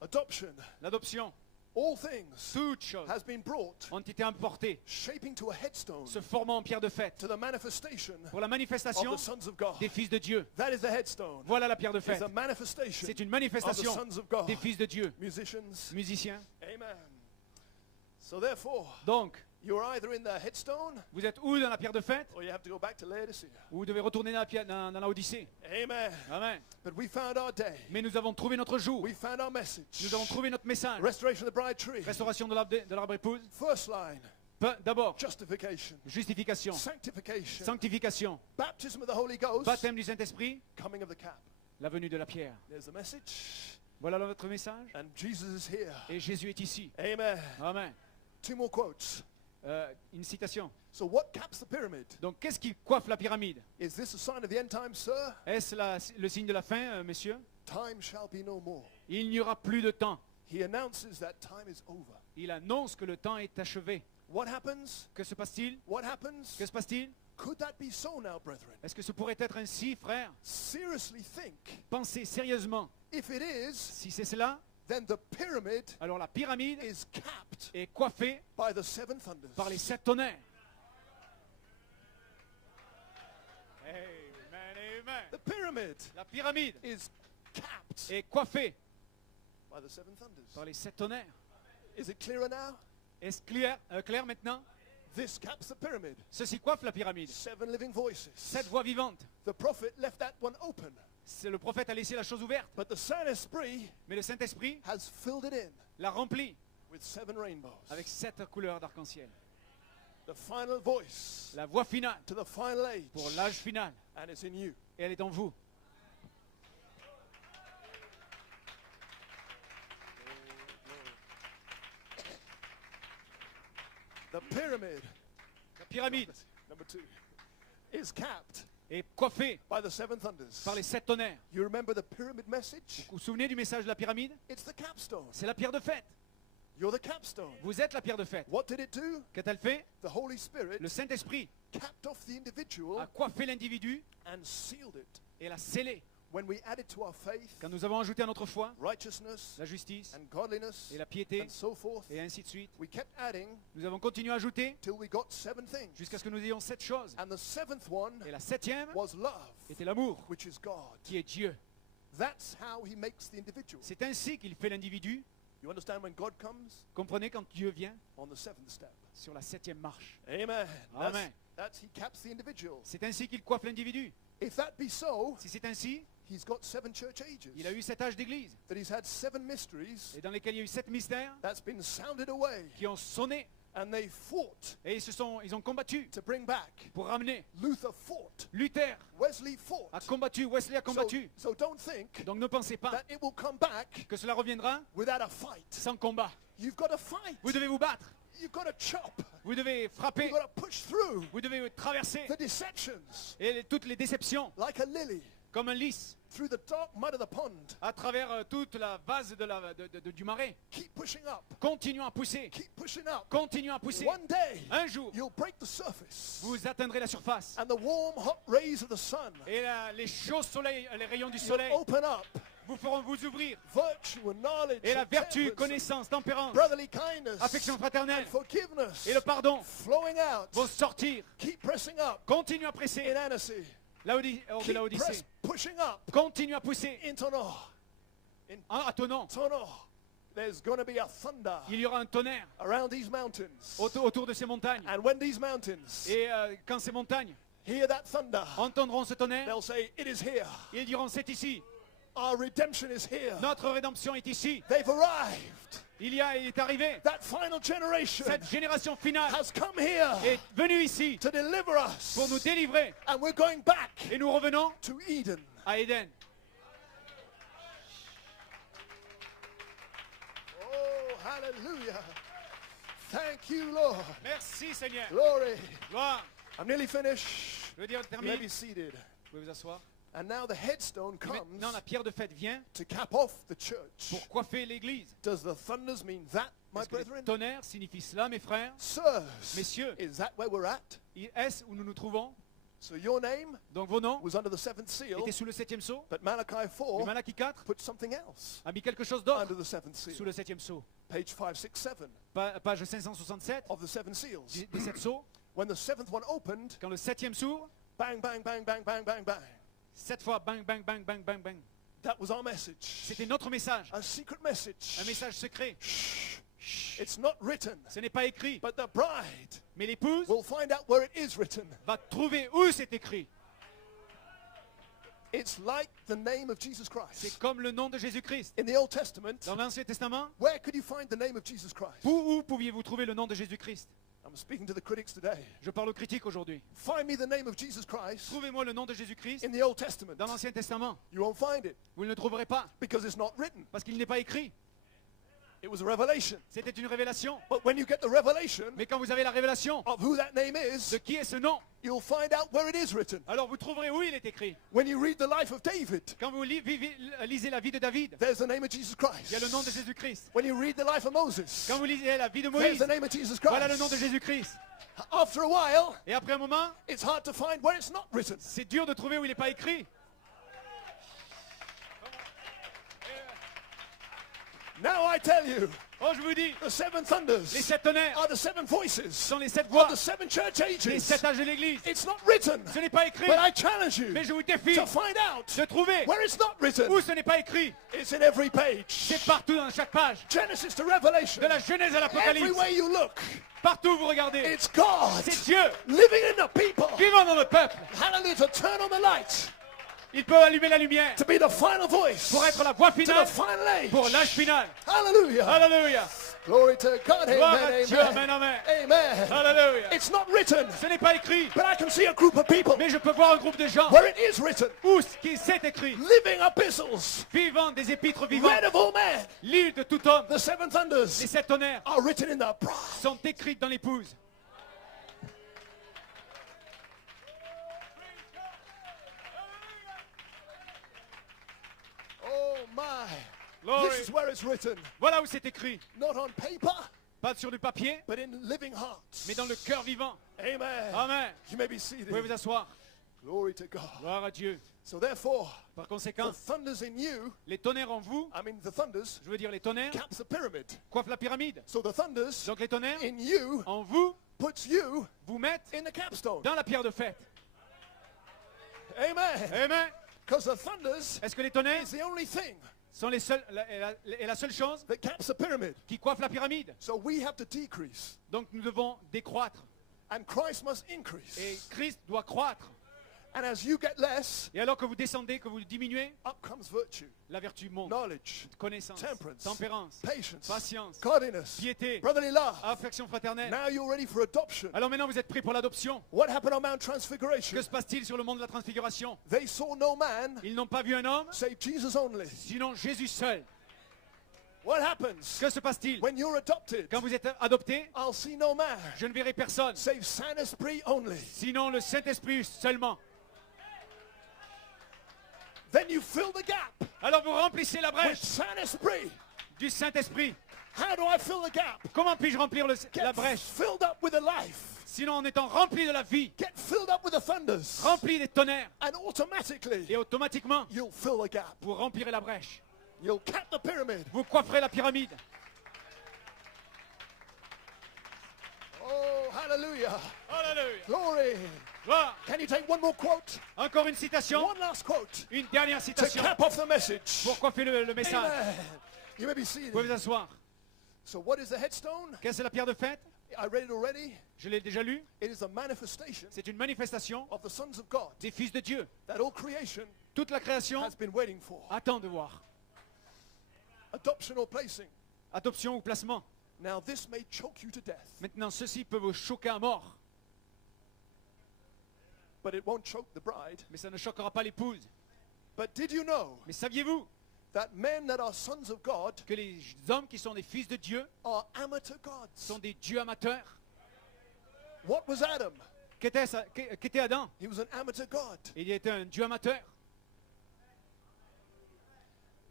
Adoption. L'adoption. All things Toutes choses has been brought, ont été importées, shaping to a headstone, se formant en pierre de fête to the manifestation pour la of manifestation the sons of God. des fils de Dieu. That is the headstone. Voilà la pierre de It's fête. a manifestation C'est une of the manifestation sons of God. des fils de Dieu. Musicians. Musiciens. Amen. So therefore, Donc, you're either in the headstone vous êtes où dans la pierre de fête? or you have to go back to Laodicea. Ou vous devez retourner dans dans la Odyssée. Amen. Amen. But we found our day. Mais nous avons trouvé notre jour. We found our message. Nous avons trouvé notre message. Restoration of the bride tree. Restauration de l'arbre épouse. First line, D'abord, justification. justification, Sanctification. sanctification, Baptism of the Holy Ghost. baptême du Saint-Esprit, Coming of the cap. la venue de la pierre. There's the message. Voilà votre message. And Jesus is here. Et Jésus est ici. Amen. Amen. Two more quotes. Une citation. So what caps the pyramid? Donc, qu'est-ce qui coiffe la pyramide? Is this a sign of the end time, sir? Est-ce le signe de la fin, messieurs? Time shall be no more. Il n'y aura plus de temps. He announces that time is over. Il annonce que le temps est achevé. What happens? Que se passe-t-il? What happens? Que se passe-t-il? Could that be so now, brethren? Est-ce que ce pourrait être ainsi, frère? Seriously think. Pensez sérieusement. If it is, Si c'est cela, then the pyramid alors la pyramide is capped est coiffée by the seven thunders. par les 7 tonnerres. Amen, amen. The pyramid La pyramide is capped est coiffée by the seven thunders. par les 7 tonnerres. Is it clearer now? Est-ce clair maintenant? This caps the pyramid. Ceci coiffe la pyramide. 7 living voices. 7 voix vivantes. The prophet left that one open, Le prophète a laissé la chose ouverte. but the Saint-Esprit Mais le Saint-Esprit has filled it in l'a rempli with 7 rainbows. avec 7 couleurs d'arc-en-ciel. The final voice La voix finale to the final age, pour l'âge final. and it's in you. Et elle est en vous. The pyramid, La pyramide number 2, is capped est coiffée by the seven thunders. par les 7 tonnerres. You remember the pyramid message? Vous vous souvenez du message de la pyramide? It's the capstone. C'est la pierre de fête. You're the capstone. Vous êtes la pierre de fête. What did it do? Qu'a-t-elle fait? The Holy Spirit Le Saint-Esprit capped off the individual a coiffé l'individu and sealed it. et l'a scellé. When we added to our faith Quand nous avons ajouté à notre foi righteousness la justice and godliness et la piété and so forth, et ainsi de suite, we kept adding nous avons continué à ajouter till we got 7 things. jusqu'à ce que nous ayons 7 choses. And the 7th one Et la 7e was love, était l'amour, which is God. qui est Dieu. That's how he makes the individual. C'est ainsi qu'il fait l'individu. You understand when God comes? Comprenez quand Dieu vient On the 7th step. sur la 7e marche. Amen. Amen. That's he caps the individual. C'est ainsi qu'il coiffe l'individu. If that be so, Si c'est ainsi, he's got 7 church ages. il a eu 7 âges d'église That he's had 7 mysteries et dans lesquels il y a eu 7 mystères that's been sounded away, qui ont sonné and they fought et ils ont combattu to bring back. pour ramener. Luther fought. Luther Wesley fought. a combattu, Wesley a combattu. So don't think Donc ne pensez pas that it will come back que cela reviendra without a fight. sans combat. You've got to fight. Vous devez vous battre, You've got to chop. vous devez frapper, You've got to push through vous devez traverser the deceptions et toutes les déceptions like a lily comme un lys through the dark mud of the pond. à travers toute la vase du marais. Keep pushing up. Continuons à pousser, Keep pushing up. continuons à pousser. One day, Un jour, you'll break the surface. vous atteindrez la surface And the warm, hot rays of the sun et les chauds soleils, les rayons du will soleil open up. vous feront vous ouvrir. Virtue and knowledge Et la and vertu, temperance, connaissance, tempérance, brotherly kindness, affection fraternelle forgiveness et le pardon flowing out. vont sortir. Keep pressing up Continuez à presser in Annecy. hors de Keep Laodicée. pushing up Continue à pousser. in Tono. À ton nom, Tono. There's going to be a thunder il y aura un tonnerre around these mountains. autour de ces montagnes. And when these mountains Et quand ces montagnes hear that thunder, entendront ce tonnerre, they'll say, it is here. ils diront c'est ici. Our redemption is here. Notre rédemption est ici. They've arrived. Il est arrivé. That final generation Cette génération finale has come here est venue ici to deliver us. pour nous délivrer. And we're going back Et nous revenons to Eden. à Éden. Oh, hallelujah. Thank you, Lord. Merci Seigneur. Glory. Gloire. I'm nearly finished. Je veux dire, You may termine. be seated. Vous pouvez vous asseoir. And now the headstone Et comes maintenant, la pierre de fête vient to cap off the church. pour coiffer l'église. Does the thunders mean that, my Est-ce que le brethren? tonnerre signifie cela, mes frères? Sirs, Messieurs, is that where we're at? est-ce où nous nous trouvons? So your name Donc vos noms was under the seventh seal, étaient sous le septième sceau. but Malachi Et 4 Malachie 4 put something else a mis quelque chose d'autre under the seventh sous seal. le septième sceau. Page 567 Page 567 of the seven seals. des sept sceaux. When the seventh one opened, Quand le septième s'ouvre, bang, bang, bang, bang, bang, bang, bang. 7 fois bang, bang, bang, bang, bang, bang. That was our message. C'était notre message. A secret message. Un message secret. It's not written, Ce n'est pas écrit. but the bride Mais l'épouse will find out where it is written. va trouver où c'est écrit. It's like the name of Jesus C'est Christ. comme le nom de Jésus-Christ. In the Old Testament, Dans l'Ancien Testament, where could you find the name of Jesus Christ? où pouviez-vous trouver le nom de Jésus-Christ? I'm speaking to the critics today. Je parle aux critiques aujourd'hui. Find me the name of Jesus Christ Trouvez-moi le nom de Jésus-Christ in the Old Testament. dans l'Ancien Testament. You won't find it Vous ne le trouverez pas because it's not written. parce qu'il n'est pas écrit. It was a revelation. C'était une révélation. But when you get the revelation Mais quand vous avez la révélation of who that name de is, qui est ce nom, you'll find out where it is written. alors vous trouverez où il est écrit. When you read the life of David, Quand vous lisez la vie de David, there's the name of Jesus il y a le nom de Christ. Jésus-Christ. When you read the life of Moses, Quand vous lisez la vie de there's Moïse, the name of Jesus voilà le nom de Christ. Jésus-Christ. After a while, Et après un moment, it's hard to find where it's not written. c'est dur de trouver où il n'est pas écrit. Now I tell you, Oh, je vous dis, the seven les thunders sept tonnerres are the seven voices sont les sept of voix the seven church des ages. sept âges de l'Église. It's not written, Ce n'est pas écrit, but I challenge you mais je vous défie to find out de trouver where it's not written. où ce n'est pas écrit. It's in every C'est page. partout dans chaque page. Genesis to Revelation. De la Genèse à l'Apocalypse. Everywhere you look, Partout où vous regardez, it's God c'est Dieu living in the people. vivant dans le peuple. Hallelujah. To turn on the light, Il peut allumer la lumière to be the final voice, pour être la voix to the finale, final age. pour l'âge final. Hallelujah. Alléluia. Glory to God. Gloire Amen. à Dieu. Amen. Amen, amen. Amen. Alléluia. It's not written, Ce n'est pas écrit, but I can see a group of people mais je peux voir un groupe de gens where it is written. où ce qui s'est écrit, Living epistles, vivant des épîtres vivantes, read of all men. lus de tout homme. The seven Les thunders sept tonnerres are written in the bride. sont écrites dans l'épouse. Oh my. Glory. This is where it's written. Voilà où c'est écrit. Not on paper, Pas sur du papier, but in living hearts. mais dans le cœur vivant. Amen. Amen. You may be Vous pouvez vous seated. asseoir. Glory to God. Gloire à Dieu. So therefore, Par the conséquent, thunders in you, les tonnerres en vous, I mean the thunders, je veux dire les tonnerres, caps the pyramid. coiffent la pyramide. So the thunders Donc les tonnerres in you en vous puts you vous mettent in the capstone. dans la pierre de fête. Amen. Amen. Because the thunders Est-ce que les tonnerres is the only thing sont les seuls, la seule chose that caps the pyramid. qui coiffe la pyramide? So we have to decrease, Donc nous devons décroître. and Christ must Et increase. Christ doit croître. And as you get less, Et alors que vous descendez, que vous diminuez, up comes virtue, la vertu monte. knowledge, Connaissance, temperance, tempérance, patience, patience, godliness, piété, brotherly love. affection fraternelle. Now you're ready for adoption. Alors maintenant vous êtes prêts pour l'adoption. What happened on Mount Transfiguration? Que se passe-t-il sur le mont de la transfiguration? They saw no man Ils n'ont pas vu un homme, save Jesus only. sinon Jésus seul. What happens Que se passe-t-il? when you're adopted? Quand vous êtes adopté, I'll see no man je ne verrai personne, save Saint-Esprit only. sinon le Saint-Esprit seulement. Then you fill the gap Alors vous remplissez la with brèche Saint-Esprit. du Saint-Esprit. How do I fill the gap? Comment puis-je remplir la Get brèche? filled up with the life. Sinon en étant rempli de la vie, Get filled up with the thunders. rempli des tonnerres, And automatically, et automatiquement, you'll fill the gap. vous remplirez la brèche. You'll cap the pyramid. Vous coifferez la pyramide. Oh, hallelujah. Alléluia. Glory. Gloire. Can you take one more quote? Encore une citation. One last quote Une dernière to citation. cap off the message. Pour coiffer le message. Amen. You may be Vous seated. pouvez vous asseoir. So what is the headstone? Qu'est-ce que la pierre de fête? I read it already. Je l'ai déjà lu. It is a manifestation C'est une manifestation of the sons of God des fils de Dieu. that all creation Toute la création has been waiting for. attend de voir. Adoption or placing. Adoption ou placement. Now this may choke you to death, Maintenant, ceci peut vous choquer à mort. but it won't choke the bride. Mais ça ne choquera pas l'épouse. But did you know Mais saviez-vous that men that are sons of God que les hommes qui sont des fils de Dieu are amateur gods? sont des dieux amateurs? What was Adam? Qu'était Adam? He was an amateur god. Il était un dieu amateur.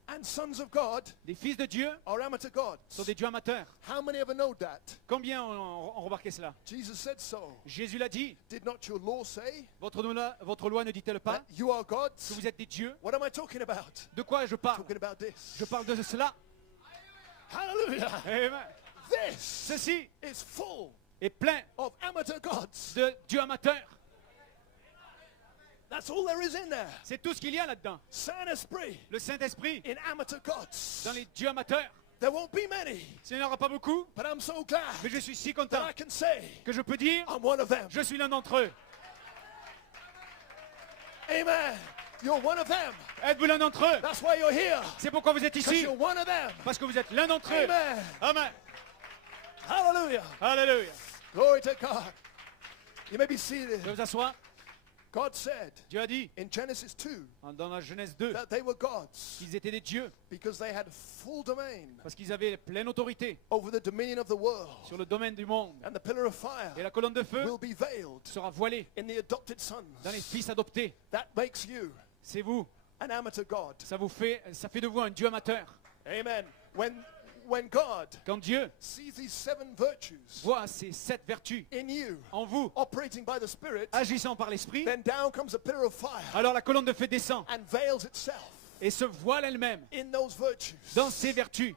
And sons of God Les fils de Dieu are amateur gods. sont des dieux amateurs. How many ever know that? Combien ont remarqué cela? Jesus said so. Jésus l'a dit. Did not your law say Votre loi ne dit-elle pas that you are que gods? vous êtes des dieux? What am I talking about? De quoi je parle? Talking about this. Je parle de cela. Hallelujah. Amen. This Ceci is full est plein of amateur gods. de dieux amateurs. That's all there is in there. C'est tout ce qu'il y a là-dedans. Saint-Esprit Le Saint-Esprit in amateur gods. dans les dieux amateurs. There won't be many, Il n'y en aura pas beaucoup, but I'm so glad mais je suis si that content I can say que je peux dire, I'm one of them. je suis l'un d'entre eux. Amen. You're one of them. Êtes-vous l'un d'entre eux? That's why you're here. C'est pourquoi vous êtes Because ici. you're one of them. Parce que vous êtes l'un d'entre eux. Amen. Amen. Hallelujah. Alléluia. Glory to God. You may be seated. Vous pouvez vous asseoir. God said Dieu a dit in Genesis 2 dans la Genèse 2 that they were gods qu'ils étaient des dieux because they had full domain parce qu'ils avaient pleine autorité over the dominion of the world. sur le domaine du monde. And the pillar of fire Et la colonne de feu will be veiled sera voilée in the adopted sons. dans les fils adoptés. That makes you C'est vous. an amateur God. Ça fait de vous un Dieu amateur. Amen. When God Quand Dieu sees these 7 virtues voit ces 7 vertus in you en vous, operating by the Spirit, agissant par l'esprit, then down comes a pillar of fire alors la colonne de feu descend and veils itself et se voile elle-même in those virtues dans ces vertus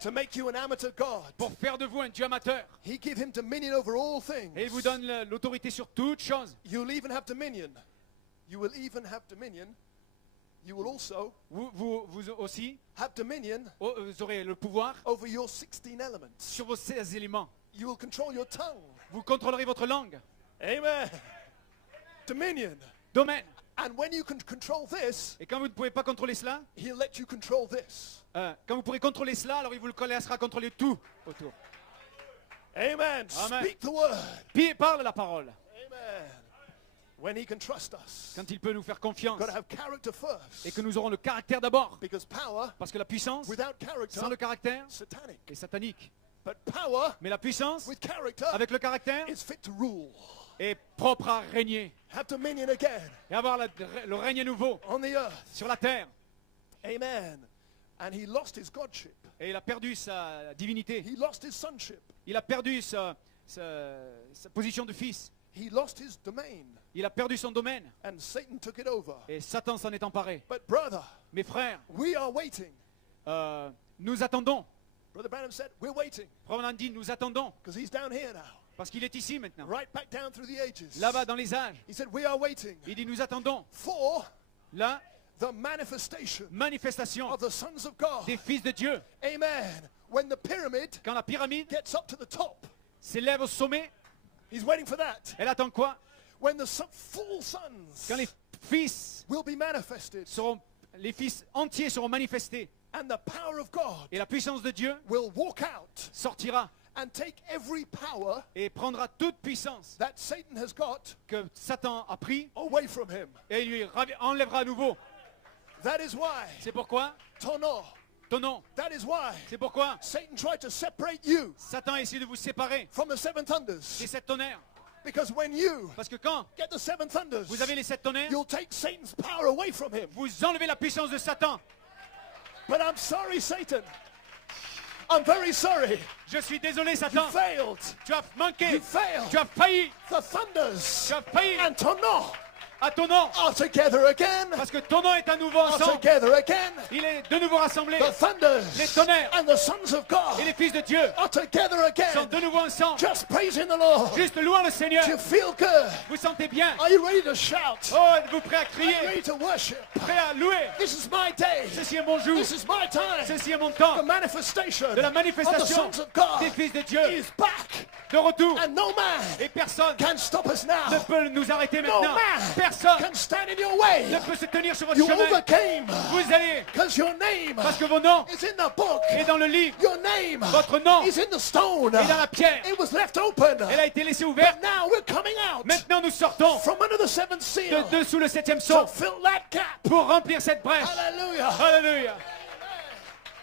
to make you an amateur God. pour faire de vous un Dieu amateur. He give him dominion over all things. Et il vous donne l'autorité sur toutes choses. You'll even have dominion. You will even have dominion. You will also Vous aussi, have dominion vous aurez le pouvoir over your 16 elements. sur vos 16 éléments. You will control your tongue. Vous contrôlerez votre langue. Amen. Dominion. Domaine. And when you can control this, Et quand vous ne pouvez pas contrôler cela, he'll let you control this. quand vous pourrez contrôler cela, alors il vous le laissera contrôler tout autour. Amen. Amen. Speak the word. Puis parle la parole. Amen. When he can trust us. Quand il peut nous faire confiance. Got to have character first. Et que nous aurons le caractère d'abord. Because power Parce que la puissance, without character sans le caractère, satanic. est satanique. But power Mais la puissance, with character avec le caractère, is fit to rule. est propre à régner. Have dominion again Et avoir le règne nouveau on the earth. sur la terre. Amen. And he lost his godship. Et il a perdu sa divinité. He lost his sonship. Il a perdu sa position de fils. He lost his domain. Il a perdu son domaine. And Satan took it over. Et Satan s'en est emparé. But brother, Mes frères, we are waiting. nous attendons. Brother Branham said, we're waiting. Branham dit, nous attendons. Because he's down here now. Parce qu'il est ici maintenant. Right back down through the ages. Là-bas dans les âges. He said, we are waiting Il dit, nous attendons. for La the manifestation manifestation of the sons of God. des fils de Dieu. Amen. When the pyramid Quand la pyramide gets up to the top, s'élève au sommet, he's waiting for that. elle attend quoi? When the full sons Quand les fils will be manifested les fils entiers seront manifestés. and the power of God Et la puissance de Dieu will walk out sortira and take every power et prendra toute puissance that Satan has got que Satan a pris away from him. et il lui enlèvera à nouveau. That is why, C'est pourquoi, Tono, ton nom, that is why c'est pourquoi Satan tried to separate you Satan a essayé de vous séparer from the 7 thunders. des 7 tonnerres. Because when you Parce que quand get the 7 thunders, vous avez les 7 tonnerres, you'll take Satan's power away from him. vous enlevez la puissance de Satan. But I'm sorry, Satan. I'm very sorry. Je suis désolé, You Satan. failed. Tu as manqué. You failed. Tu as failli. The thunders Tu as failli. and Tono à ton nom. are together again. Parce que ton nom est à nouveau Are ensemble. together again. Il est de nouveau rassemblé. The thunders Les tonnerres and the sons of God et les fils de Dieu are together sont again. de nouveau ensemble. Just praising the Lord. Juste louant le Seigneur. Do you feel good? Vous sentez bien? Are you ready to shout? Oh, êtes-vous prêts à Are crier? you ready to worship? Prêts à louer? This is my day. Ceci est mon jour. This is my time. Ceci est mon The temps. manifestation De la of the manifestation sons of God des fils de Dieu is back. de retour. And no man Et personne can stop us ne now. peut nous arrêter No maintenant. man Personne can stand in your way. ne peut se tenir sur votre You chemin. overcame Vous allez, because your name parce que vos noms is in the book. est dans le livre. Your name Votre nom is in the stone. est dans la pierre. It was left open. Elle a été laissée ouverte. But now we're coming out Maintenant, nous sortons from under the seventh seal de dessous le septième to sceau fill that gap. pour remplir cette brèche. Hallelujah. Alléluia.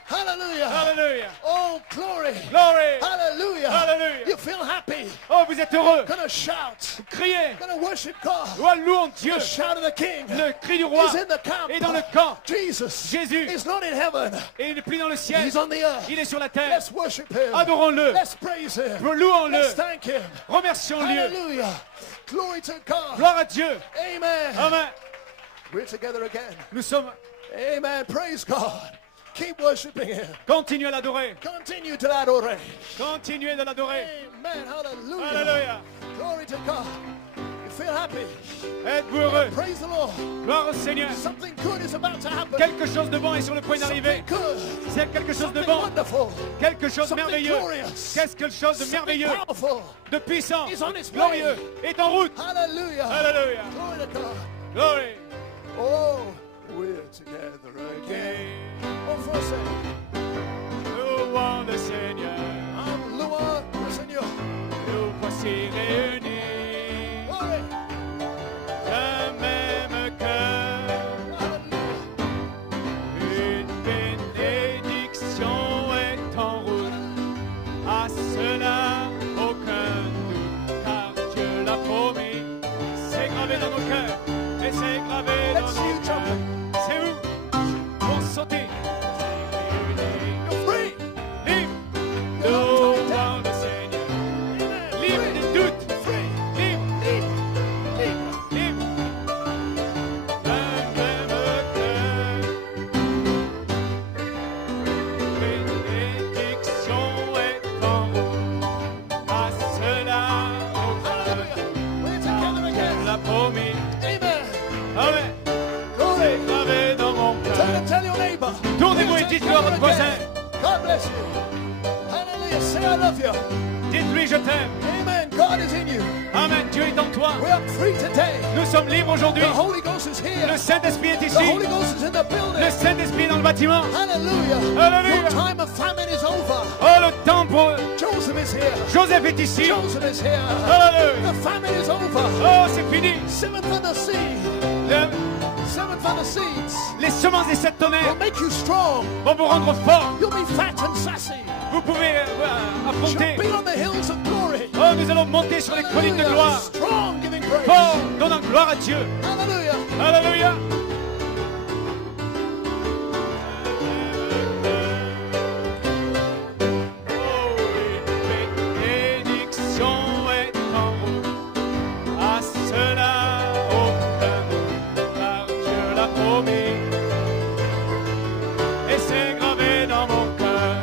Hallelujah. Alléluia. Oh, glory. Glory. Hallelujah. Hallelujah. You feel happy. Oh, vous êtes heureux. Gonna shout. Criez. Gonna worship God. Oh, louons Dieu. The shout of the King Le cri du roi is in the camp. est dans le camp. Jesus Jésus is not in heaven. Et il n'est plus dans le ciel. He's on the earth. Il est sur la terre. Let's worship him. Adorons-le. Let's praise him. Louons-le. Let's thank him. Remercions-le. Hallelujah. Glory to God. Gloire à Dieu. Amen. Amen. We're together again. Nous sommes. Amen. Praise God. Keep worshiping him. Continuez à l'adorer. Continue to adore. Continuez de l'adorer. Amen. Hallelujah. Alléluia. Glory to God. You feel happy? Êtes-vous heureux? Praise the Lord. Gloire au Seigneur. Something good is about to happen. Quelque chose de bon est sur le point d'arriver. Something good. C'est quelque chose de Something bon. wonderful. Quelque chose de Something merveilleux. glorious. Quelque chose de Something merveilleux, powerful. de puissant, Is on its way. glorieux, est en route. Hallelujah. Alléluia. Glory to God. Glory. Oh, we're together again. Oh, for a second. Louons le Seigneur. I'm louant le Seigneur. Nous voici réunis. Glory. Un même cœur. Hallelujah. Une bénédiction est en route. À cela, aucun doute, car Dieu l'a promis. C'est gravé dans nos cœurs. Et c'est gravé dans Let's see nos you cœurs. jump. C'est où? Pour sauter. You're free. Libre. You're Louons not le Seigneur. Amen. Libre Free. de doute. Free. Libre. Libre. Libre. Libre. Un même cœur. Bénédiction est en route. À cela, aucun Hallelujah. We're together again. l'a promis. Amen. Amen. Glory. C'est gravé dans mon cœur. Tell your neighbor. Tournez-vous We're et dites-le à votre together voisin. again. God bless you. Hallelujah. Say I love you. Dites-lui je t'aime. Amen. God is in you. Amen. Dieu est en toi. We are free today. Nous sommes libres aujourd'hui. The Holy Ghost is here. Le Saint-Esprit est The ici. Holy Ghost is in the Le building. Saint-Esprit est dans le bâtiment. Hallelujah. Hallelujah. Your time of famine is over. Oh, le temps pour Joseph is here. Joseph est ici. Joseph is here. Hallelujah. The famine is over. Oh, c'est fini. Seventh and the seed. Le- Seventh and the seeds les semences des 7 will tonnerres make you strong. vont vous rendre fort. You'll be fat and sassy. Vous pouvez You'll affronter. be on the hills of glory. Oh, nous allons monter sur les collines de Hallelujah. gloire. Strong, giving praise. Fort, donnant gloire à Dieu. Hallelujah. Alléluia. Oh, une bénédiction est en route. À cela, aucun doute, car Dieu l'a promis. Et c'est gravé dans mon cœur.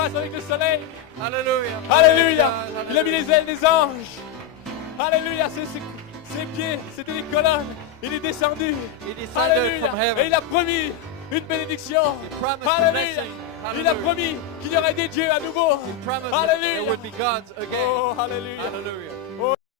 face avec le soleil. Hallelujah. Alléluia. Il a mis les ailes des anges. Alléluia. Ses pieds, c'était des colonnes. Il est descendu. He descended from Alléluia. Et heaven. il a promis une bénédiction. He promised a Alléluia. blessing. Il a Hallelujah. promis qu'il y aurait des dieux à nouveau. He promised that there Alléluia. would be gods again. Oh, alléluia. Hallelujah.